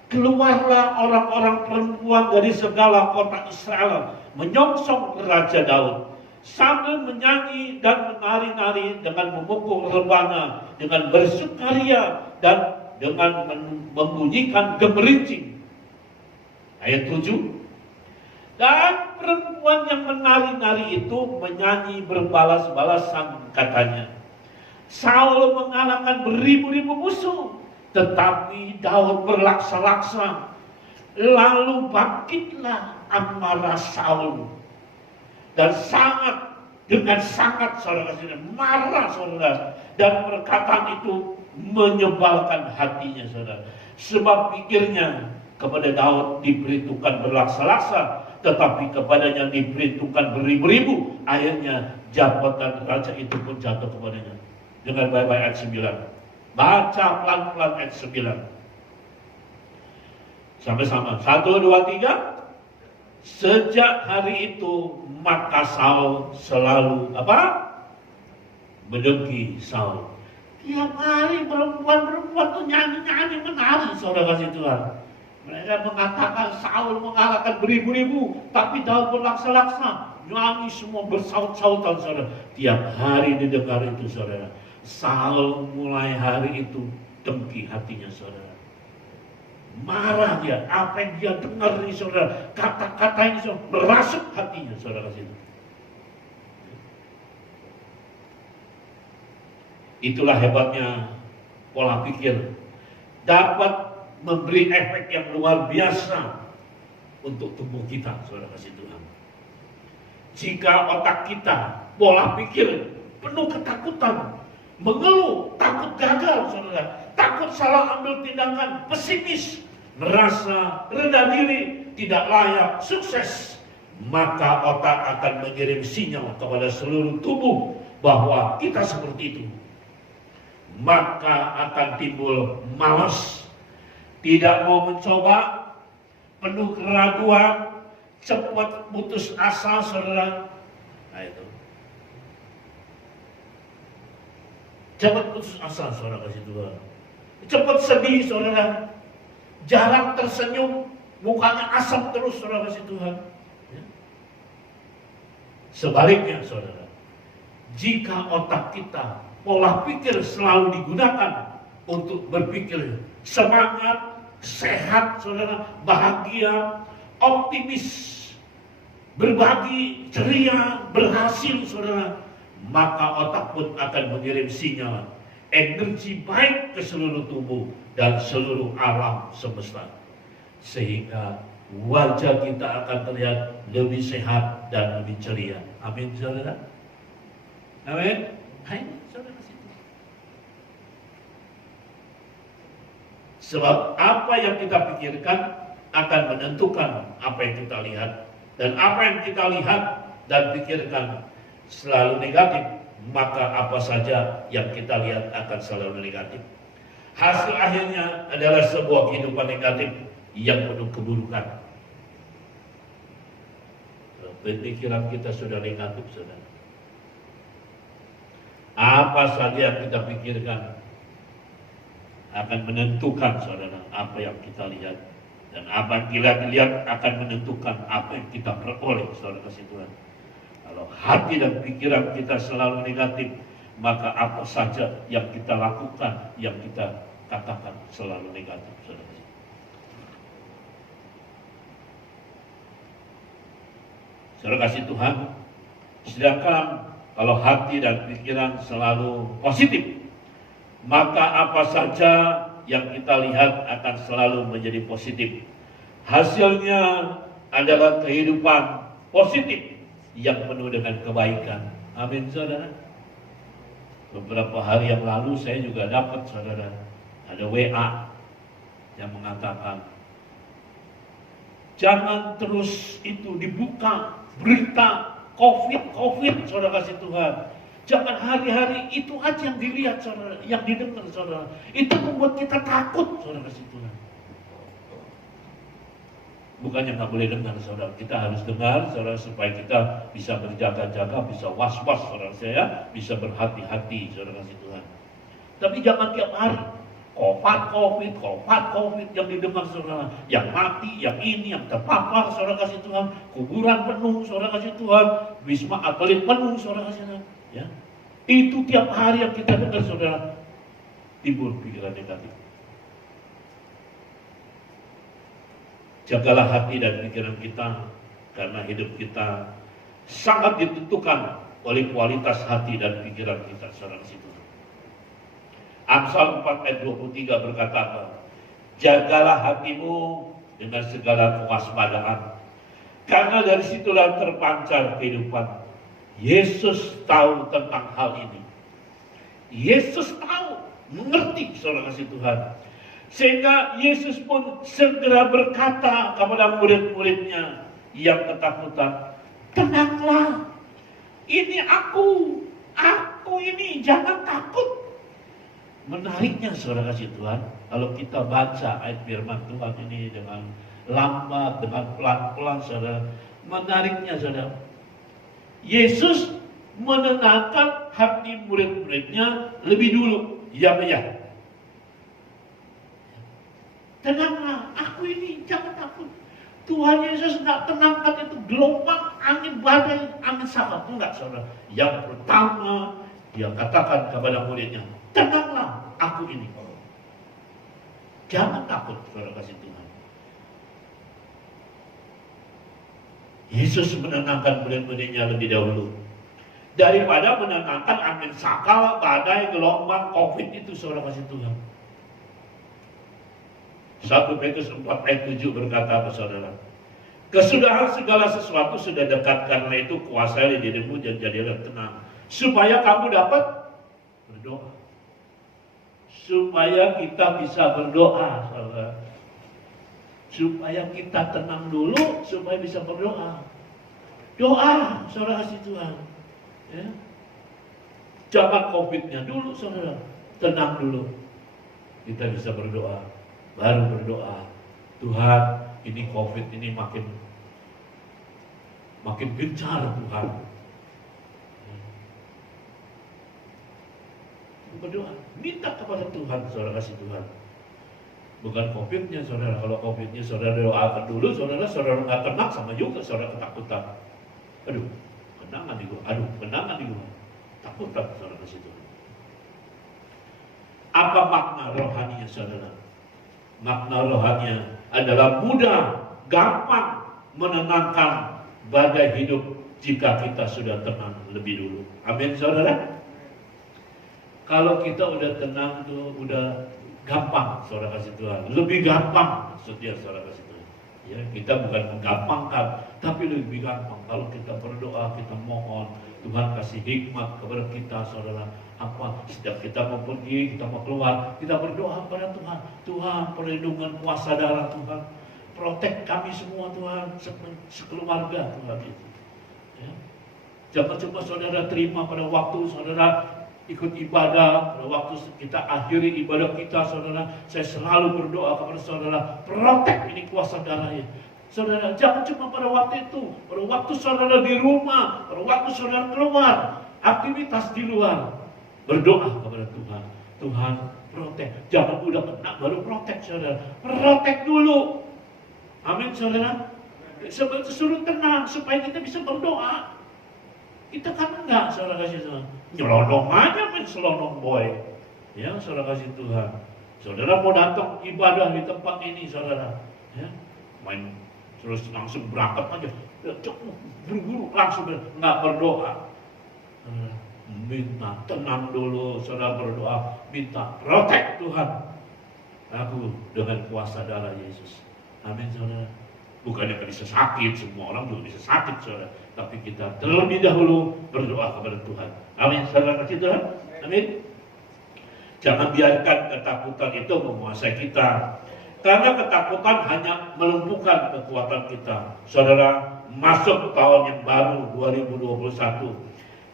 keluarlah orang-orang perempuan dari segala kota Israel menyongsong Raja Daud sambil menyanyi dan menari-nari dengan memukul rebana, dengan bersukaria dan dengan membunyikan gemerincing. Ayat 7. Dan perempuan yang menari-nari itu menyanyi berbalas-balasan, katanya, Saul mengalahkan beribu-ribu musuh, tetapi Daud berlaksa-laksa. Lalu bangkitlah amarah Saul, dan dengan sangat saudara marah saudara, dan perkataan itu menyebalkan hatinya saudara. Sebab pikirnya kepada Daud diperhitungkan berlaksa-laksa, tetapi kepadanya diperhitungkan beribu-ribu. Akhirnya jabatan raja itu pun jatuh kepadanya. Dengan baik-baik ayat 9. Baca pelan-pelan ayat 9. Sama-sama. 1, 2, 3. Sejak hari itu maka Saul selalu apa? Mendengki Saul. Tiap hari perempuan-perempuan itu nyanyi-nyanyi menari, saudara kasih Tuhan. Mereka mengatakan Saul mengalahkan beribu-ribu, tapi Daud berlaksa-laksa. Nyanyi semua bersaut-sautan, saudara. Tiap hari didengar itu, saudara. Saul mulai hari itu dengki hatinya, saudara. Marah dia, apa yang dia dengar nih, saudara. Kata-kata ini saudara, merasuk hatinya, saudara kasih. Itulah hebatnya pola pikir. Dapat memberi efek yang luar biasa untuk tubuh kita, saudara kasih Tuhan. Jika otak kita, pola pikir penuh ketakutan, mengeluh, takut gagal, saudara, takut salah ambil tindakan, pesimis, merasa rendah diri, tidak layak, sukses, maka otak akan mengirim sinyal kepada seluruh tubuh bahwa kita seperti itu. Maka akan timbul malas, tidak mau mencoba, penuh keraguan, cepat putus asa, saudara. Nah itu. Cepat putus asa, saudara kasih Tuhan. Cepat sedih, saudara. Jarang tersenyum, mukanya asam terus, saudara kasih Tuhan. Ya. Sebaliknya, saudara, jika otak kita, pola pikir selalu digunakan untuk berpikir semangat, sehat, saudara, bahagia, optimis, berbagi, ceria, berhasil, saudara, maka otak pun akan mengirim sinyal energi baik ke seluruh tubuh dan seluruh alam semesta, sehingga wajah kita akan terlihat lebih sehat dan lebih ceria. Amin, saudara. Amin. Hai, saudara. Sebab apa yang kita pikirkan akan menentukan apa yang kita lihat, dan apa yang kita lihat dan pikirkan selalu negatif, maka apa saja yang kita lihat akan selalu negatif. Hasil akhirnya adalah sebuah kehidupan negatif yang penuh keburukan. Pikiran kita sudah negatif, saudara. Apa saja yang kita pikirkan akan menentukan, saudara, apa yang kita lihat, dan apa yang kita lihat akan menentukan apa yang kita peroleh, saudara kasih Tuhan. Kalau hati dan pikiran kita selalu negatif, maka apa saja yang kita lakukan, yang kita katakan selalu negatif, saudara. Saudara kasih Tuhan, sedangkan kalau hati dan pikiran selalu positif, maka apa saja yang kita lihat akan selalu menjadi positif. Hasilnya adalah kehidupan positif yang penuh dengan kebaikan. Amin, saudara. Beberapa hari yang lalu saya juga dapat, saudara, ada WA yang mengatakan, jangan terus itu dibuka berita COVID, saudara kasih Tuhan. Jangan hari-hari itu aja yang dilihat, saudara, yang didengar, saudara. Itu membuat kita takut, saudara kasih Tuhan. Bukannya nggak boleh dengar, saudara. Kita harus dengar, saudara, supaya kita bisa berjaga-jaga, bisa was-was, saudara saya, bisa berhati-hati, saudara kasih Tuhan. Tapi jangan tiap hari COVID yang didengar, saudara. Yang mati, yang ini, yang terpapar, saudara kasih Tuhan. Kuburan penuh, saudara kasih Tuhan. Wisma atlet penuh, saudara kasih Tuhan. Ya, itu tiap hari yang kita dengar, saudara, timbul pikiran negatif. Jagalah hati dan pikiran kita, karena hidup kita sangat ditentukan oleh kualitas hati dan pikiran kita, saudara situ. Amsal 4 ayat 23 berkata apa? Jagalah hatimu dengan segala kewaspadaan, karena dari situlah terpancar kehidupan. Yesus tahu tentang hal ini. Yesus tahu, mengerti, saudara kasih Tuhan. Sehingga Yesus pun segera berkata kepada murid-muridnya yang ketakutan, tenanglah, ini aku ini, jangan takut. Menariknya, saudara kasih Tuhan, kalau kita baca ayat firman Tuhan ini dengan lambat, dengan pelan-pelan, saudara, menariknya, saudara, Yesus menenangkan hati murid-muridnya lebih dulu. Ya. Tenanglah, aku ini, jangan takut. Tuhan Yesus tidak tenangkan itu gelombang, angin badai, angin sahabat. Enggak, saudara. Yang pertama, dia katakan kepada muridnya, tenanglah, aku ini. Jangan takut, saudara kasih Tuhan. Yesus menenangkan murid-muridnya lebih dahulu daripada menenangkan angin sakal, badai, gelombang, COVID itu, saudara kasih Tuhan. 1 Petrus 4 ayat 7 berkata apa, saudara? Kesudahan segala sesuatu sudah dekat, karena itu kuasai dirimu dan jadilah tenang, supaya kamu dapat berdoa. Supaya kita bisa berdoa, saudara. Supaya kita tenang dulu, supaya bisa berdoa. Doa, saudara kasih Tuhan. Ya. Jangan COVID-nya dulu, saudara. Tenang dulu. Kita bisa berdoa. Baru berdoa. Tuhan, ini COVID ini makin gencar, Tuhan. berdoa. Minta kepada Tuhan, saudara kasih Tuhan. Bukan COVID-nya, saudara. Kalau COVID-nya saudara doakan dulu, saudara nggak tenang, sama juga saudara ketakutan. Aduh, kenangan di gua. Takutan, saudara kasih Tuhan. Apa makna rohaninya, saudara? Makna rohaninya adalah mudah, gampang menenangkan badai hidup jika kita sudah tenang lebih dulu. Amin, saudara. Kalau kita udah tenang tuh udah gampang, saudara kasih Tuhan. Lebih gampang maksudnya, saudara kasih Tuhan. Ya, kita bukan menggampangkan, tapi lebih gampang kalau kita berdoa, kita mohon Tuhan kasih hikmat kepada kita, saudara. Apa setiap kita mau pergi, kita mau keluar, kita berdoa kepada Tuhan. Tuhan, perlindungan kuasa darah Tuhan, protek kami semua Tuhan, sekeluarga Tuhan itu. Ya. Jangan coba saudara terima pada waktu saudara ikut ibadah, pada waktu kita akhiri ibadah kita, saudara, saya selalu berdoa kepada saudara, protek ini kuasa darahnya. Saudara, jangan cuma pada waktu itu, pada waktu saudara di rumah, pada waktu saudara keluar, aktivitas di luar, berdoa kepada Tuhan. Tuhan, protek. Jangan udah kena baru protek, saudara. Protek dulu. Amin, saudara. Suruh tenang supaya kita bisa berdoa. Kita kan enggak, saudara kasih Tuhan. Nyelonong aja main selonong boy. Ya, saudara kasih Tuhan. Saudara mau datang ibadah di tempat ini, saudara. Ya, main terus langsung berangkat aja. Buru-buru langsung enggak berdoa. Minta tenang dulu, saudara berdoa. Minta protek Tuhan. Aku dengan kuasa darah Yesus. Amin, saudara. Bukannya bisa sakit, semua orang juga bisa sakit, saudara. Tapi kita terlebih dahulu berdoa kepada Tuhan. Amin, saudara kasih Tuhan. Amin. Jangan biarkan ketakutan itu menguasai kita. Karena ketakutan hanya melumpuhkan kekuatan kita. Saudara, masuk tahun yang baru 2021.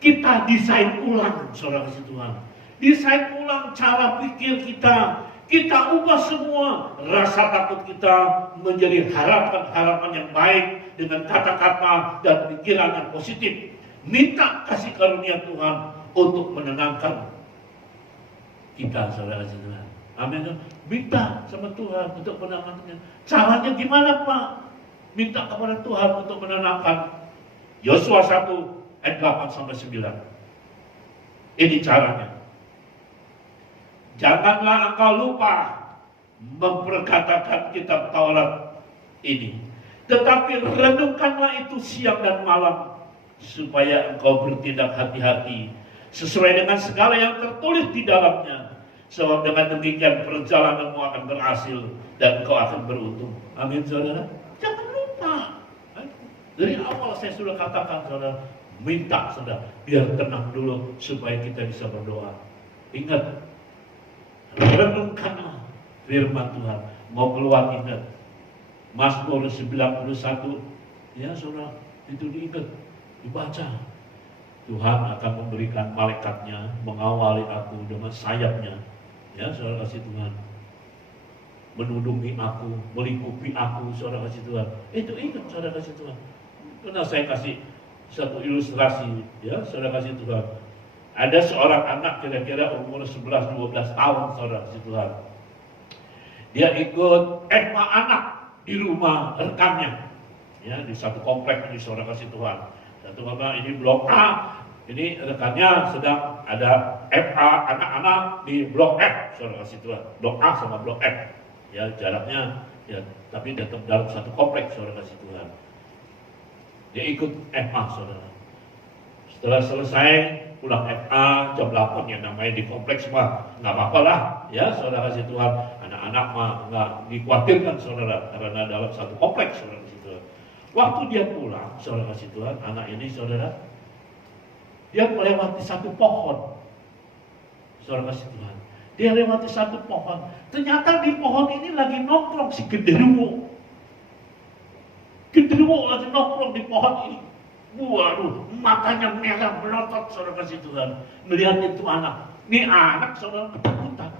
Kita desain ulang, saudara kasih Tuhan. Desain ulang cara pikir kita. Kita ubah semua rasa takut kita menjadi harapan-harapan yang baik dengan kata-kata dan pikiran yang positif. Minta kasih karunia Tuhan untuk menenangkan kita, saudara saudara. Amin. Minta sama Tuhan untuk menenangkan. Caranya gimana, Pak? Minta kepada Tuhan untuk menenangkan. Yosua 1 ayat 8-9. Ini caranya. Janganlah engkau lupa memperkatakan kitab Taurat ini, tetapi renungkanlah itu siang dan malam, supaya engkau bertindak hati-hati sesuai dengan segala yang tertulis di dalamnya. Sebab dengan demikian perjalananmu akan berhasil dan engkau akan beruntung. Amin, saudara. Jangan lupa. Dari awal saya sudah katakan, saudara, minta saudara biar tenang dulu supaya kita bisa berdoa. Ingat, renungkanlah firman Tuhan. Mau keluar, ingat Mazmur 91, ya saudara, itu diingat, dibaca. Tuhan akan memberikan malaikatnya mengawali aku dengan sayapnya, ya saudara kasih Tuhan, menudungi aku, melingkupi aku, saudara kasih Tuhan. Itu ingat, saudara kasih Tuhan. Karena saya kasih satu ilustrasi, ya saudara kasih Tuhan. Ada seorang anak kira-kira umur 11-12 tahun, saudara kasih Tuhan. Dia ikut FA anak di rumah rekannya, ya di satu komplek di, saudara kasih Tuhan. Satu komplek ini blok A, ini rekannya sedang ada FA anak-anak di blok F, saudara kasih Tuhan. Blok A sama blok F, ya jaraknya, ya tapi tetap dalam satu komplek, saudara kasih Tuhan. Dia ikut FA, saudara. Setelah selesai pulang FA jam 8, ya namanya di kompleks mah nggak apa-apa lah, ya saudara kasih Tuhan. Anak-anak mah nggak dikhawatirkan, saudara, karena dalam satu kompleks, saudara kasih Tuhan. Waktu dia pulang, saudara kasih Tuhan, anak ini, saudara, dia melewati satu pohon, saudara kasih Tuhan. Dia lewati satu pohon. Ternyata di pohon ini lagi nongkrong si genderuwo. Genderuwo lagi nongkrong di pohon ini. Waduh, matanya merah melotot, saudara kasih Tuhan. Melihat itu anak. Ini anak, saudara, ketakutan.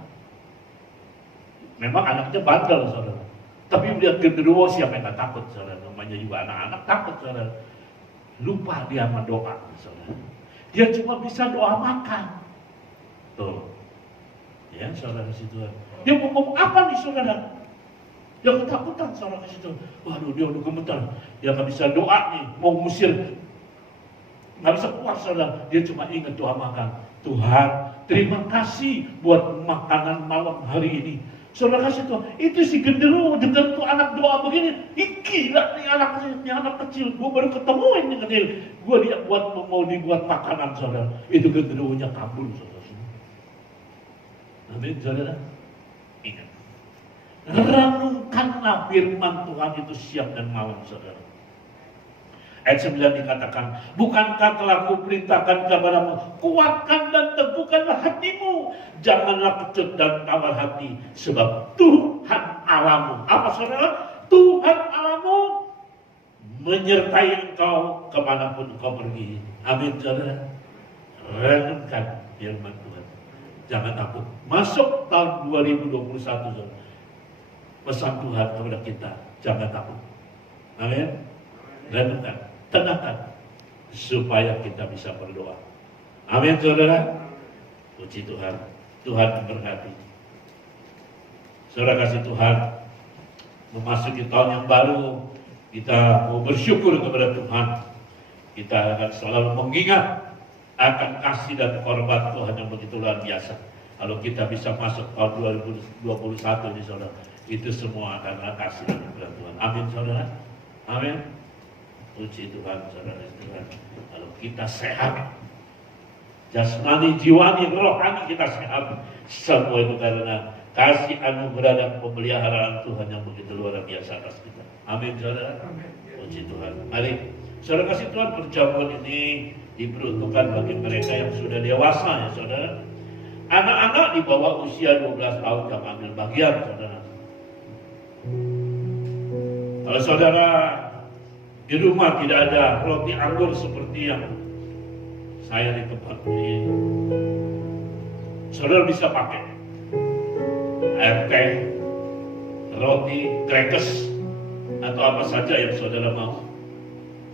Memang anaknya bandel, saudara. Tapi melihat genderuwo, siapa yang gak takut, saudara. Namanya juga anak-anak takut, saudara. Lupa dia sama doa, saudara. Dia cuma bisa doa makan. Tuh, Ya, saudara kasih Tuhan. Dia mau ngomong apa nih saudara? Dia ketakutan saudara kasih Tuhan. Waduh, dia udah gemetar. Dia nggak bisa doa nih, mau ngusir. Nggak bisa kuat saudara. Dia cuma ingat doa makan. Tuhan, terima kasih buat makanan malam hari ini. Saudara kasih Tuhan, itu si genderuwo dengar tuh anak doa begini, gila nih anak kecil, gue baru ketemu ini kecil, gue dia mau dibuat makanan saudara, itu genderuwonya kabur saudara. Amin saudara, ingat, renungkanlah firman Tuhan itu siang dan malam saudara. Ayat 9 dikatakan, bukankah telah kuperintahkan kepadamu, kuatkan dan teguhkanlah hatimu, janganlah kecut dan tawar hati, sebab Tuhan Allahmu, apa saudara? Tuhan Allahmu menyertai engkau kemanapun engkau pergi. Amin saudara. Renungkan firman Tuhan. Jangan takut. Masuk tahun 2021 saudara. Pesan Tuhan kepada kita, jangan takut. Amin. Renungkan. Tenangkan supaya kita bisa berdoa. Amin saudara. Puji Tuhan. Tuhan memberkati. Saudara kasih Tuhan, memasuki tahun yang baru, kita mau bersyukur kepada Tuhan. Kita akan selalu mengingat akan kasih dan hormat Tuhan yang begitu luar biasa. Kalau kita bisa masuk tahun 2021 ini saudara, itu semua adalah kasih dan hormat Tuhan. Amin saudara. Amin. Puji Tuhan, saudara Tuhan. Kalau kita sehat, jasmani, jiwani, rohani kita sehat, semua itu karena kasih anugerah dan pemeliharaan Tuhan yang begitu luar biasa atas kita. Amin, saudara. Puji Tuhan. Mari, saudara kasih Tuhan, perjamuan ini diperuntukkan bagi mereka yang sudah dewasa, ya saudara. Anak-anak di bawah usia 12 tahun yang ambil bagian, saudara. Kalau saudara di rumah tidak ada roti anggur seperti yang saya di tempat ini, saudara bisa pakai air teh, roti, crackers, atau apa saja yang saudara mau,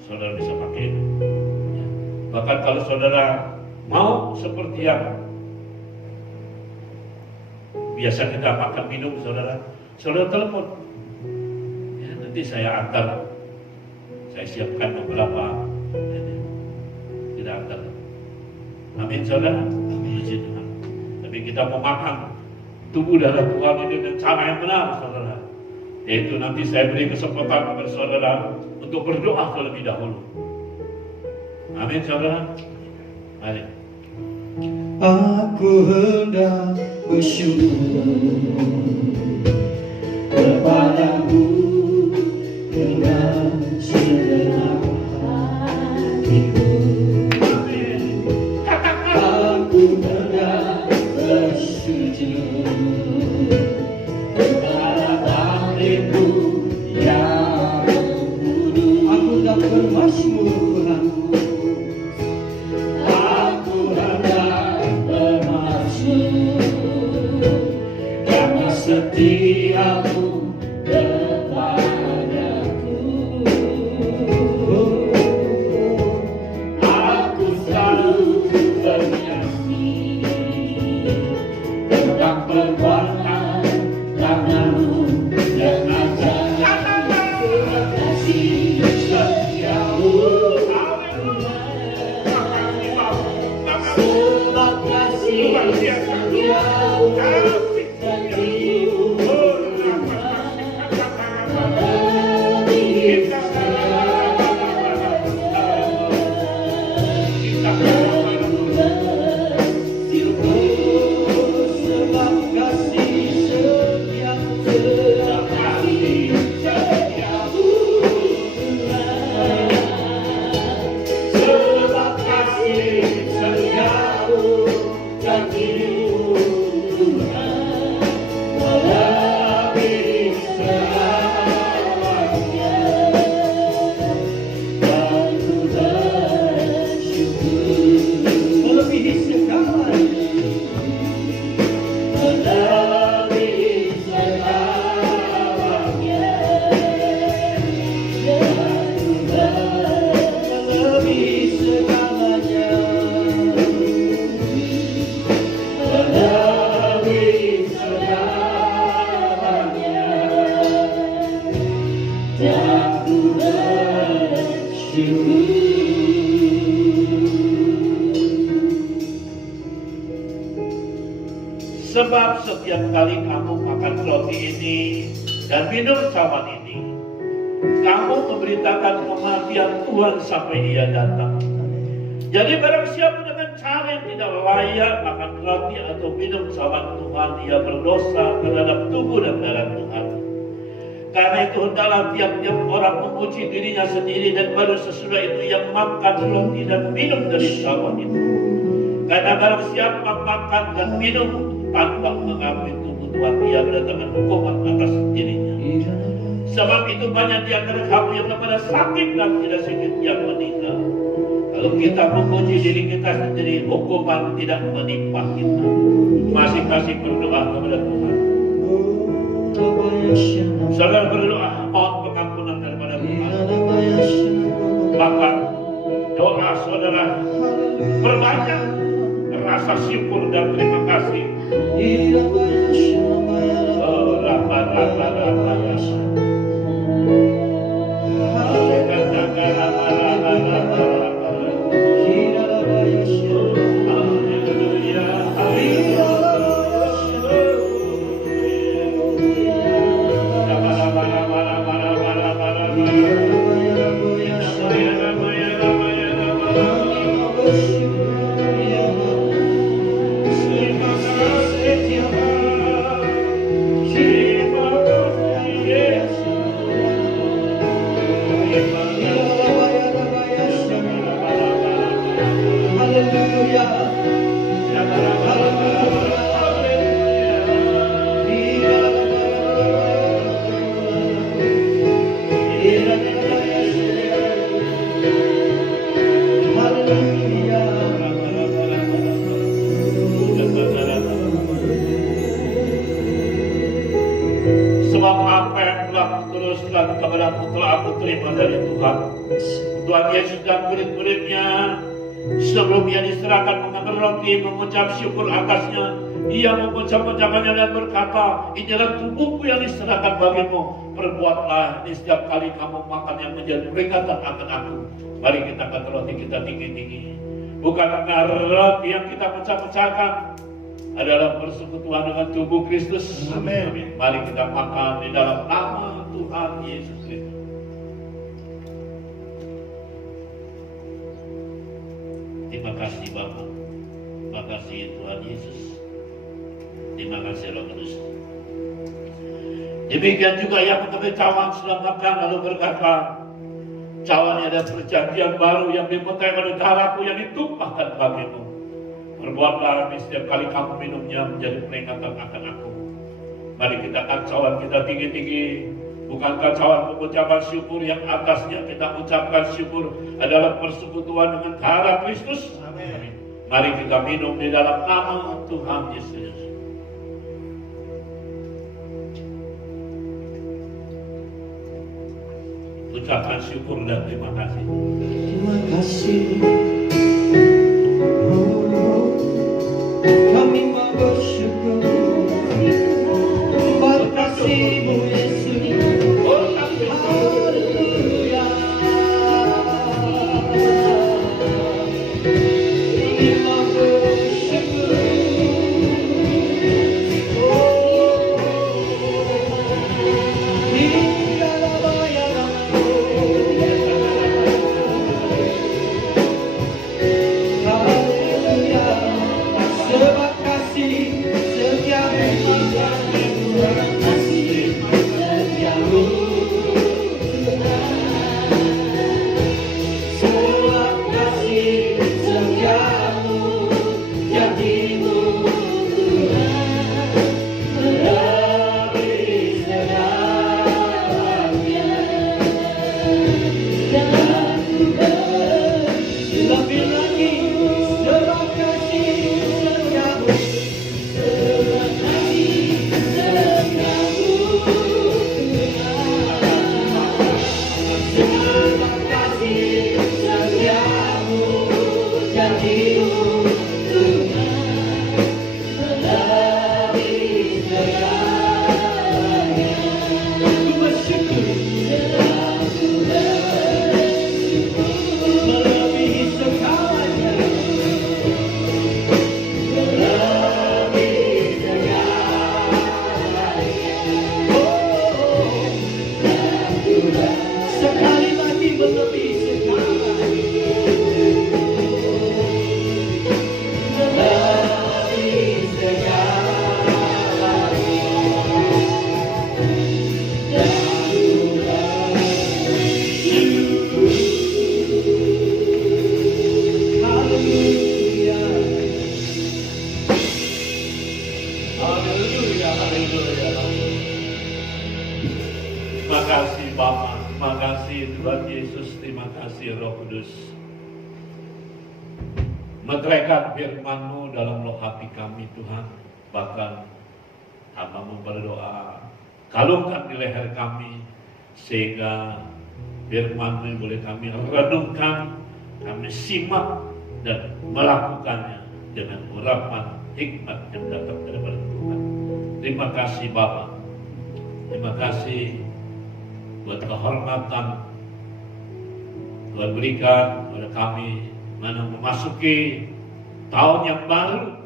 saudara bisa pakai. Bahkan kalau saudara mau seperti yang biasa kita makan minum, saudara telepon, ya, nanti saya antar. Saya siapkan beberapa, tidak antar. Amin saudara. Puji Tuhan. Tapi kita mau makan tubuh darah Tuhan ini dengan cara yang benar saudara. Yaitu nanti saya beri kesempatan kepada saudara untuk berdoa terlebih dahulu. Amin saudara. Mari. Aku hendak bersyukur kepadamu dengan segenap hatiku. Aku hendak bersujud kepada takdirmu yang kudus. Aku hendak bermazmur Tuhanku. Aku hendak bermazmur karena setiamu kepadaku. Aku selalu bernyanyi tentang perbuatan tanganmu yang ajaib. Terima kasih setiamu. Terima kasih setiamu. Tuhan. dan ku bersyukur. Sebab setiap kali kamu makan roti ini dan minum cawan ini, kamu memberitakan kematian Tuhan sampai Ia datang. Jadi barang siapa dengan cara yang tidak layak makan roti atau minum cawan Tuhan, ia berdosa terhadap tubuh dan darah Tuhan. Karena itu hendaklah tiap-tiap orang memuji dirinya sendiri, dan baru sesudah itu yang makan roti dan minum dari cawan itu. Karena barang siapa makan dan minum tanpa mengakui tubuh Tuhan, ia mendatangkan hukuman atas dirinya. Sebab itu banyak di antara kamu yang kepada sakit dan tidak sedikit yang meninggal. Kalau kita memuji diri kita sendiri, hukuman tidak menimpa kita. Masing-masing berdoa kepada Tuhan. Saudara berdoa mohon pengampunan daripada Tuhan. Maka doa saudara berbanyak rasa syukur dan terima kasih. Sebab apa yang telah kuteruskan kepadamu telah aku terima dari Tuhan. Tuhan Yesus dan murid-muridnya sebelum ia diserahkan mengambil roti, mengucap syukur atasnya, ia mengucap-ucapannya dan berkata, inilah tubuhku yang diserahkan bagimu, perbuatlah ini setiap kali kamu makan yang menjadi peringatan akan aku. Mari kita angkat roti kita tinggi-tinggi. Bukan karena roti yang kita pecah-pecahkan adalah persekutuan dengan tubuh Kristus. Amin. Mari kita makan di dalam nama Tuhan Yesus Kristus. Terima kasih Bapa. Terima kasih Tuhan Yesus. Terima kasih Roh Kudus. Demikian juga yang mengambil cawan sudah makan lalu berkata, cawan ada perjanjian baru yang dipetai oleh darahku yang ditumpahkan bagimu. Perbuatlah ini setiap kali kamu minumnya menjadi peringatan akan aku. Mari kita angkat cawan kita tinggi-tinggi. Bukankah cawan pengucapan syukur yang atasnya kita ucapkan syukur adalah persekutuan dengan darah Kristus? Amin. Mari kita minum di dalam nama Tuhan Yesus. Ucapkan syukur dan terima kasih. Terima kasih. Kami mau bersyukur berkasih-Mu Yesus. Haleluya. Kami mau bersyukur. Terima kasih Tuhan Yesus, terima kasih Roh Kudus. Meteraikan firman-Mu dalam roh hati kami Tuhan. Bahkan hamba-Mu berdoa, kalungkan di leher kami, sehingga firman-Mu boleh kami renungkan, kami simak dan melakukannya dengan urapan hikmat yang datang daripada Tuhan. Terima kasih Bapa. Terima kasih buat kehormatan Tuhan berikan kepada kami mana memasuki tahun yang baru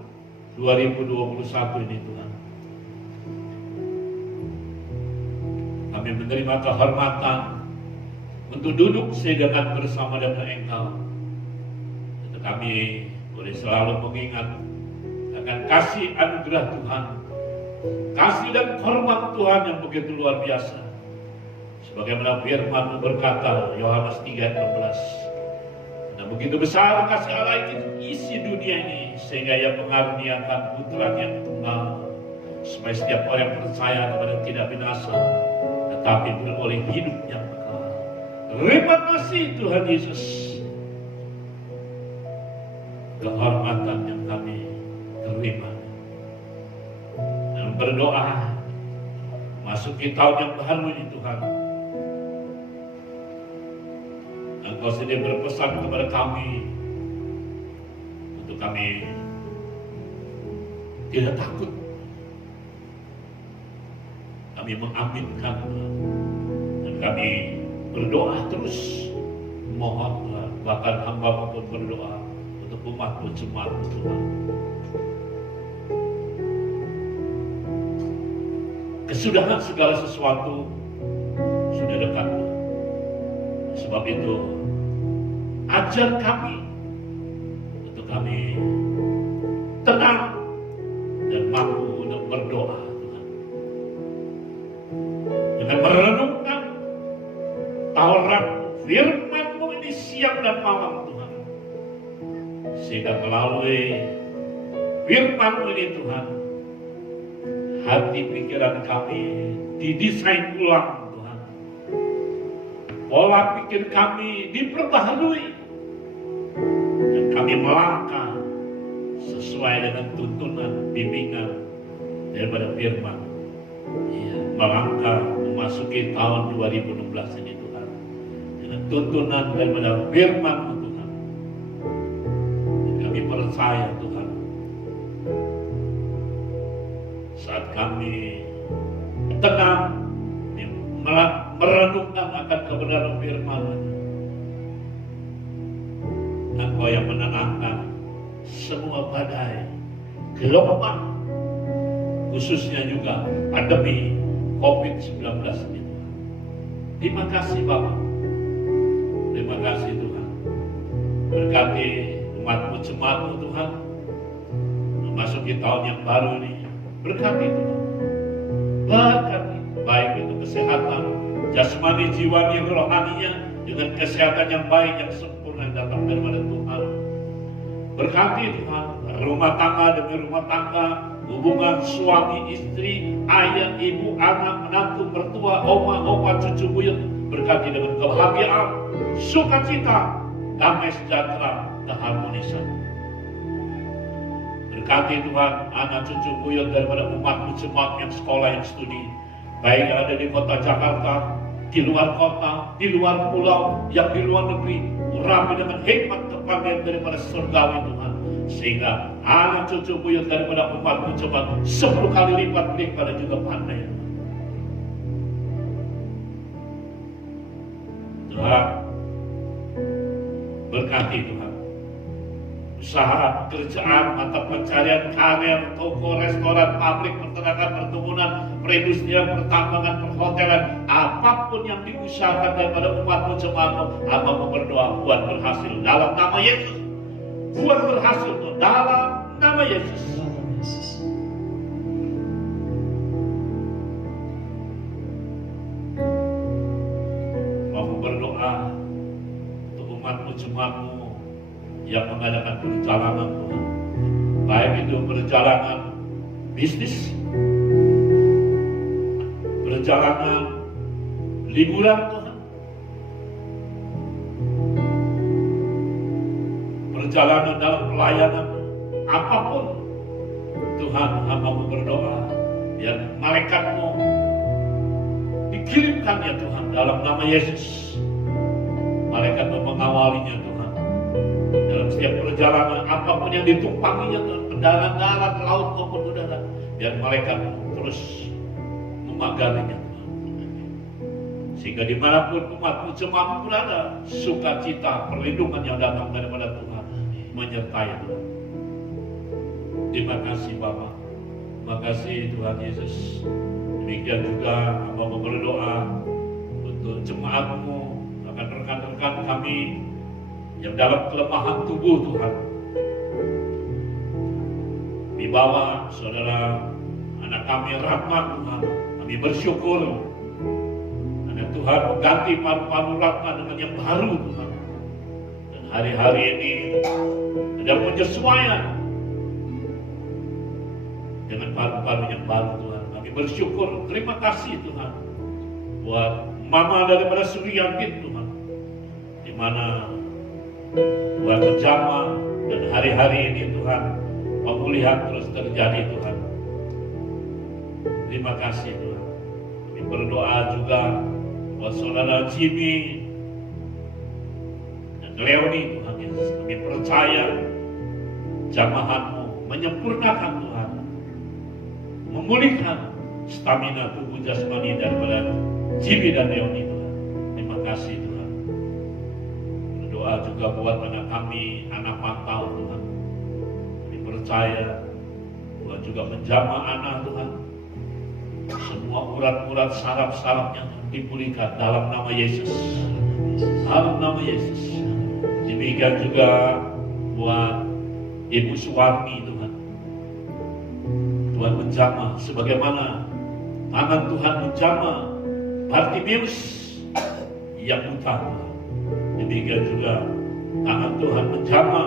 2021 ini Tuhan. Kami menerima kehormatan untuk duduk sedekat bersama dengan Engkau. Untuk kami boleh selalu mengingat akan kasih anugerah Tuhan, kasih dan hormat Tuhan yang begitu luar biasa. Sebagaimana firman berkata Yohanes 3:16, dan begitu besar kasih Allah itu isi dunia ini, sehingga Ia mengaruniakan putra yang tunggal, supaya setiap orang yang percaya kepada tidak binasa, tetapi beroleh hidup yang kekal. Terima kasih Tuhan Yesus. Kehormatan yang kami terima dan berdoa masuki tahun yang baru ini Tuhan. Engkau sendiri berpesan kepada kami untuk kami tidak takut. Kami mengaminkan dan kami berdoa terus, mohon Tuhan, bahkan hamba pun berdoa untuk umat-Mu, jemaat-Mu Tuhan. Kesudahan segala sesuatu sudah dekat. Sebab itu ajar kami untuk kami tenang dan mampu untuk berdoa Tuhan, dengan merenungkan Taurat firman-Mu ini siang dan malam Tuhan, sehingga melalui firman-Mu ini Tuhan, hati pikiran kami didesain ulang Tuhan, pola pikir kami diperbaharui, dan kami melangkah sesuai dengan tuntunan bimbingan daripada firman. Ya, melangkah memasuki tahun 2016 ini Tuhan, dengan tuntunan daripada firman Tuhan. Dan kami percaya Tuhan, saat kami tenang merenungkan akan kebenaran firman, Engkau yang menenangkan semua badai, gelombang, khususnya juga pandemi COVID-19 ini. Terima kasih Bapak, terima kasih Tuhan. Berkati umat-Mu, jemaat-Mu Tuhan, memasuki tahun yang baru ini. Berkati Tuhan, berkati baik itu kesehatan jasmani, jiwani, rohaninya, dengan kesehatan yang baik, yang sempurna yang datang daripada Tuhan. Berkati Tuhan rumah tangga demi rumah tangga, hubungan suami istri, ayah ibu anak menantu mertua, oma opa cucu buyut. Berkati dengan kebahagiaan, sukacita, damai sejahtera, keharmonisan. Berkati Tuhan anak cucu buyut daripada umat-Mu, jemaat yang sekolah, yang studi, baik yang ada di kota Jakarta, di luar kota, di luar pulau, yang di luar negeri. Urapi dengan hikmat kepandaian daripada surgawi Tuhan, sehingga anak cucu buyut daripada umat-Mu, jemaat 10 kali lipat daripada juga pandai. Tuhan, berkati Tuhan usaha, pekerjaan, mata pencarian, karir, toko, restoran, pabrik, peternakan, perkebunan, perindustrian, pertambangan, perhotelan, apapun yang diusahakan daripada umat-Mu, jemaat-Mu, hamba-Mu berdoa buat berhasil dalam nama Yesus. Buat berhasil dalam nama Yesus. Mau berdoa untuk umat-Mu, jemaat-Mu yang mengadakan perjalanan Tuhan, baik itu perjalanan bisnis, perjalanan liburan Tuhan, perjalanan dalam pelayanan apapun, Tuhan, hamba-Mu berdoa biar malaikat-Mu dikirimkan ya Tuhan dalam nama Yesus. Malaikat-Mu mengawalinya Tuhan dalam setiap perjalanan apapun yang ditumpanginya Tuhan, kendaraan darat, laut maupun udara, biar malaikat-Mu terus memagarinya Tuhan, sehingga dimanapun umat-Mu jemaat-Mu berada, sukacita perlindungan yang datang daripada Tuhan menyertai Tuhan. Terima kasih Bapa, terima kasih Tuhan Yesus. Demikian juga hamba berdoa untuk jemaat-Mu, akan rekan-rekan kami yang dalam kelemahan tubuh Tuhan. Di bawah saudara anak kami Ratna Tuhan, kami bersyukur karena Tuhan mengganti paru-paru Ratna dengan yang baru Tuhan. Dan hari-hari ini ada penyesuaian dengan paru-paru yang baru Tuhan. Kami bersyukur, terima kasih Tuhan buat mama daripada Suryanti Tuhan, di mana Tuhan menjamah, dan hari-hari ini Tuhan pemulihan terus terjadi Tuhan. Terima kasih Tuhan. Kami berdoa juga buat saudara Jimmy dan Leoni Tuhan Yesus. Kami percaya jamahan-Mu menyempurnakan Tuhan, memulihkan stamina tubuh jasmani daripada Jimmy dan Leoni Tuhan. Terima kasih Tuhan. Berdoa juga buat anak kami, anak pantau Tuhan. Kami percaya Tuhan juga menjamah anak Tuhan. Semua urat-urat saraf-sarafnya dipulihkan dalam nama Yesus. Dalam nama Yesus. Demikian juga buat Ibu Suwarni Tuhan. Tuhan menjamah sebagaimana tangan Tuhan menjamah Bartimeus yang buta Tuhan. Demikian juga tangan Tuhan menjamah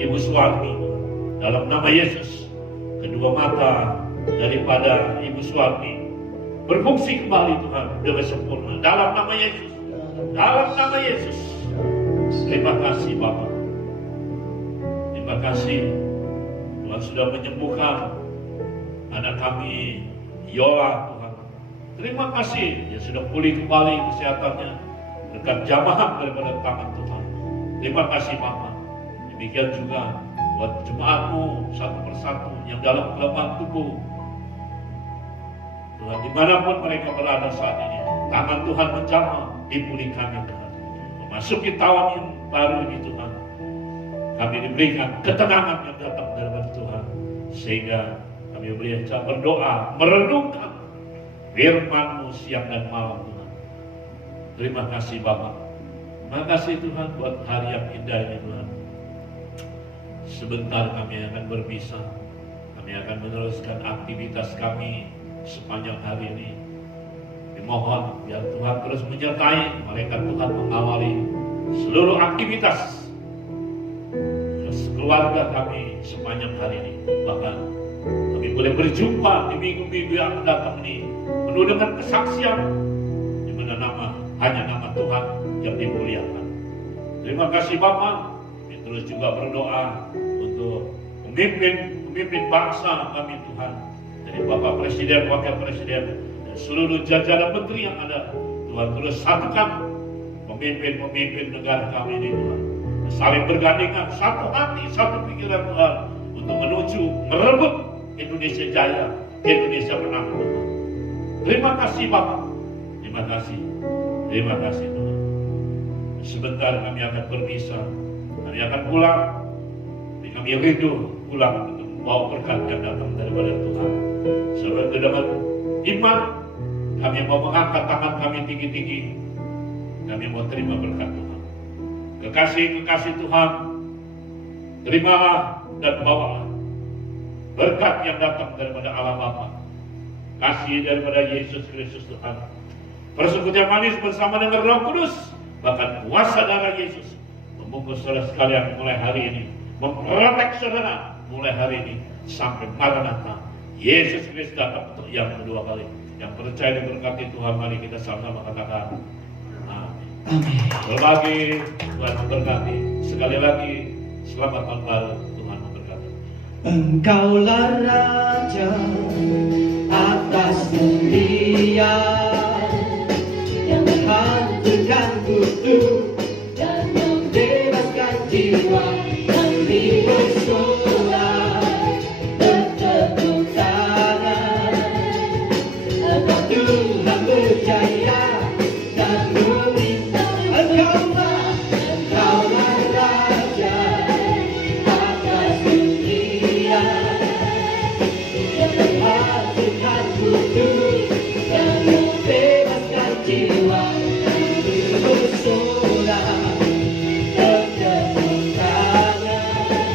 Ibu Suwarni dalam nama Yesus. Kedua mata daripada Ibu Suwarni berfungsi kembali Tuhan dengan sempurna dalam nama Yesus. Dalam nama Yesus. Terima kasih Bapak. Terima kasih Tuhan sudah menyembuhkan anak kami Yola Tuhan. Terima kasih dia sudah pulih kembali kesehatannya berkat jamahan daripada tangan Tuhan. Terima kasih Bapak. Demikian juga buat jemaat-Mu satu persatu yang dalam kelemahan tubuh Tuhan, dimanapun mereka berada saat ini, tangan Tuhan menjamah, dipulihkannya Tuhan. Memasuki tahun yang baru ini Tuhan, kami diberikan ketenangan yang datang dari Tuhan, sehingga kami bisa berdoa, merenungkan firman-Mu siang dan malam Tuhan. Terima kasih Bapak. Terima kasih Tuhan buat hari yang indah ini Tuhan. Sebentar kami akan berpisah. Kami akan meneruskan aktivitas kami sepanjang hari ini. Dimohon biar Tuhan terus menyertai, malaikat Tuhan mengawali seluruh aktivitas keluarga kami sepanjang hari ini. Bahkan kami boleh berjumpa di minggu-minggu yang akan datang ini penuh dengan kesaksian, di mana hanya nama Tuhan yang dimuliakan. Terima kasih Bapak. Kami terus juga berdoa untuk pemimpin bangsa kami Tuhan, dari Bapak Presiden, Wakil Presiden, dan seluruh jajaran menteri yang ada. Tuhan terus satukan pemimpin negara kami ini Tuhan, saling bergandengan, satu hati, satu pikiran Tuhan, untuk menuju merebut Indonesia jaya, Indonesia menang Tuhan. Terima kasih Bapak. Terima kasih. Terima kasih Tuhan. Sebentar kami akan berpisah. Kami akan pulang. Kami rindu pulang untuk membawa berkat yang datang daripada Tuhan. Sebab dengan iman kami mau mengangkat tangan kami tinggi-tinggi. Kami mau terima berkat Tuhan. Kekasih Tuhan, terimalah dan bawalah berkat yang datang daripada Allah Bapa, kasih daripada Yesus Kristus Tuhan, persekutuan manis bersama dengan Roh Kudus, bahkan kuasa darah Yesus membungkus saudara sekalian mulai hari ini, memprotek saudara mulai hari ini sampai Maranatha. Yesus Kristus datang untuk yang kedua kali. Yang percaya diberkati Tuhan, mari kita sama-sama katakan amin. Berbagi Tuhan memberkati. Sekali lagi Selamat tahun baru, Tuhan memberkati. Engkaulah Raja atas dunia yang menghancurkan kutu dan membebaskan jiwa. Kami bersorak bertepuk tangan, engkau Tuhan berjaya dan memerintah. Engkaulah Raja atas dunia yang menghancurkan kutu dan membebaskan jiwa. Kami bersorak bertepuk tangan,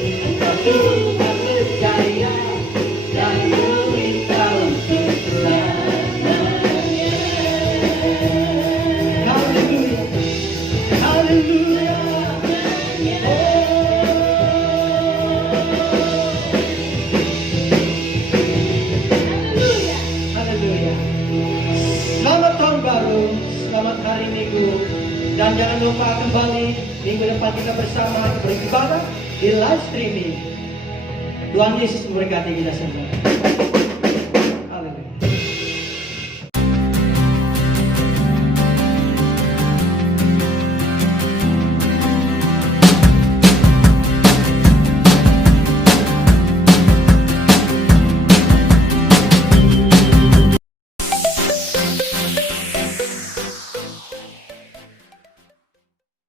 engkau Tuhan berjaya dan memerintah untuk selamanya. Haleluya, haleluya. Haleluya. Selamat tahun baru, selamat hari Minggu. Dan jangan lupa kembali minggu depan kita bersama beribadah di live streaming. Tuhan Yesus memberkati kita semua.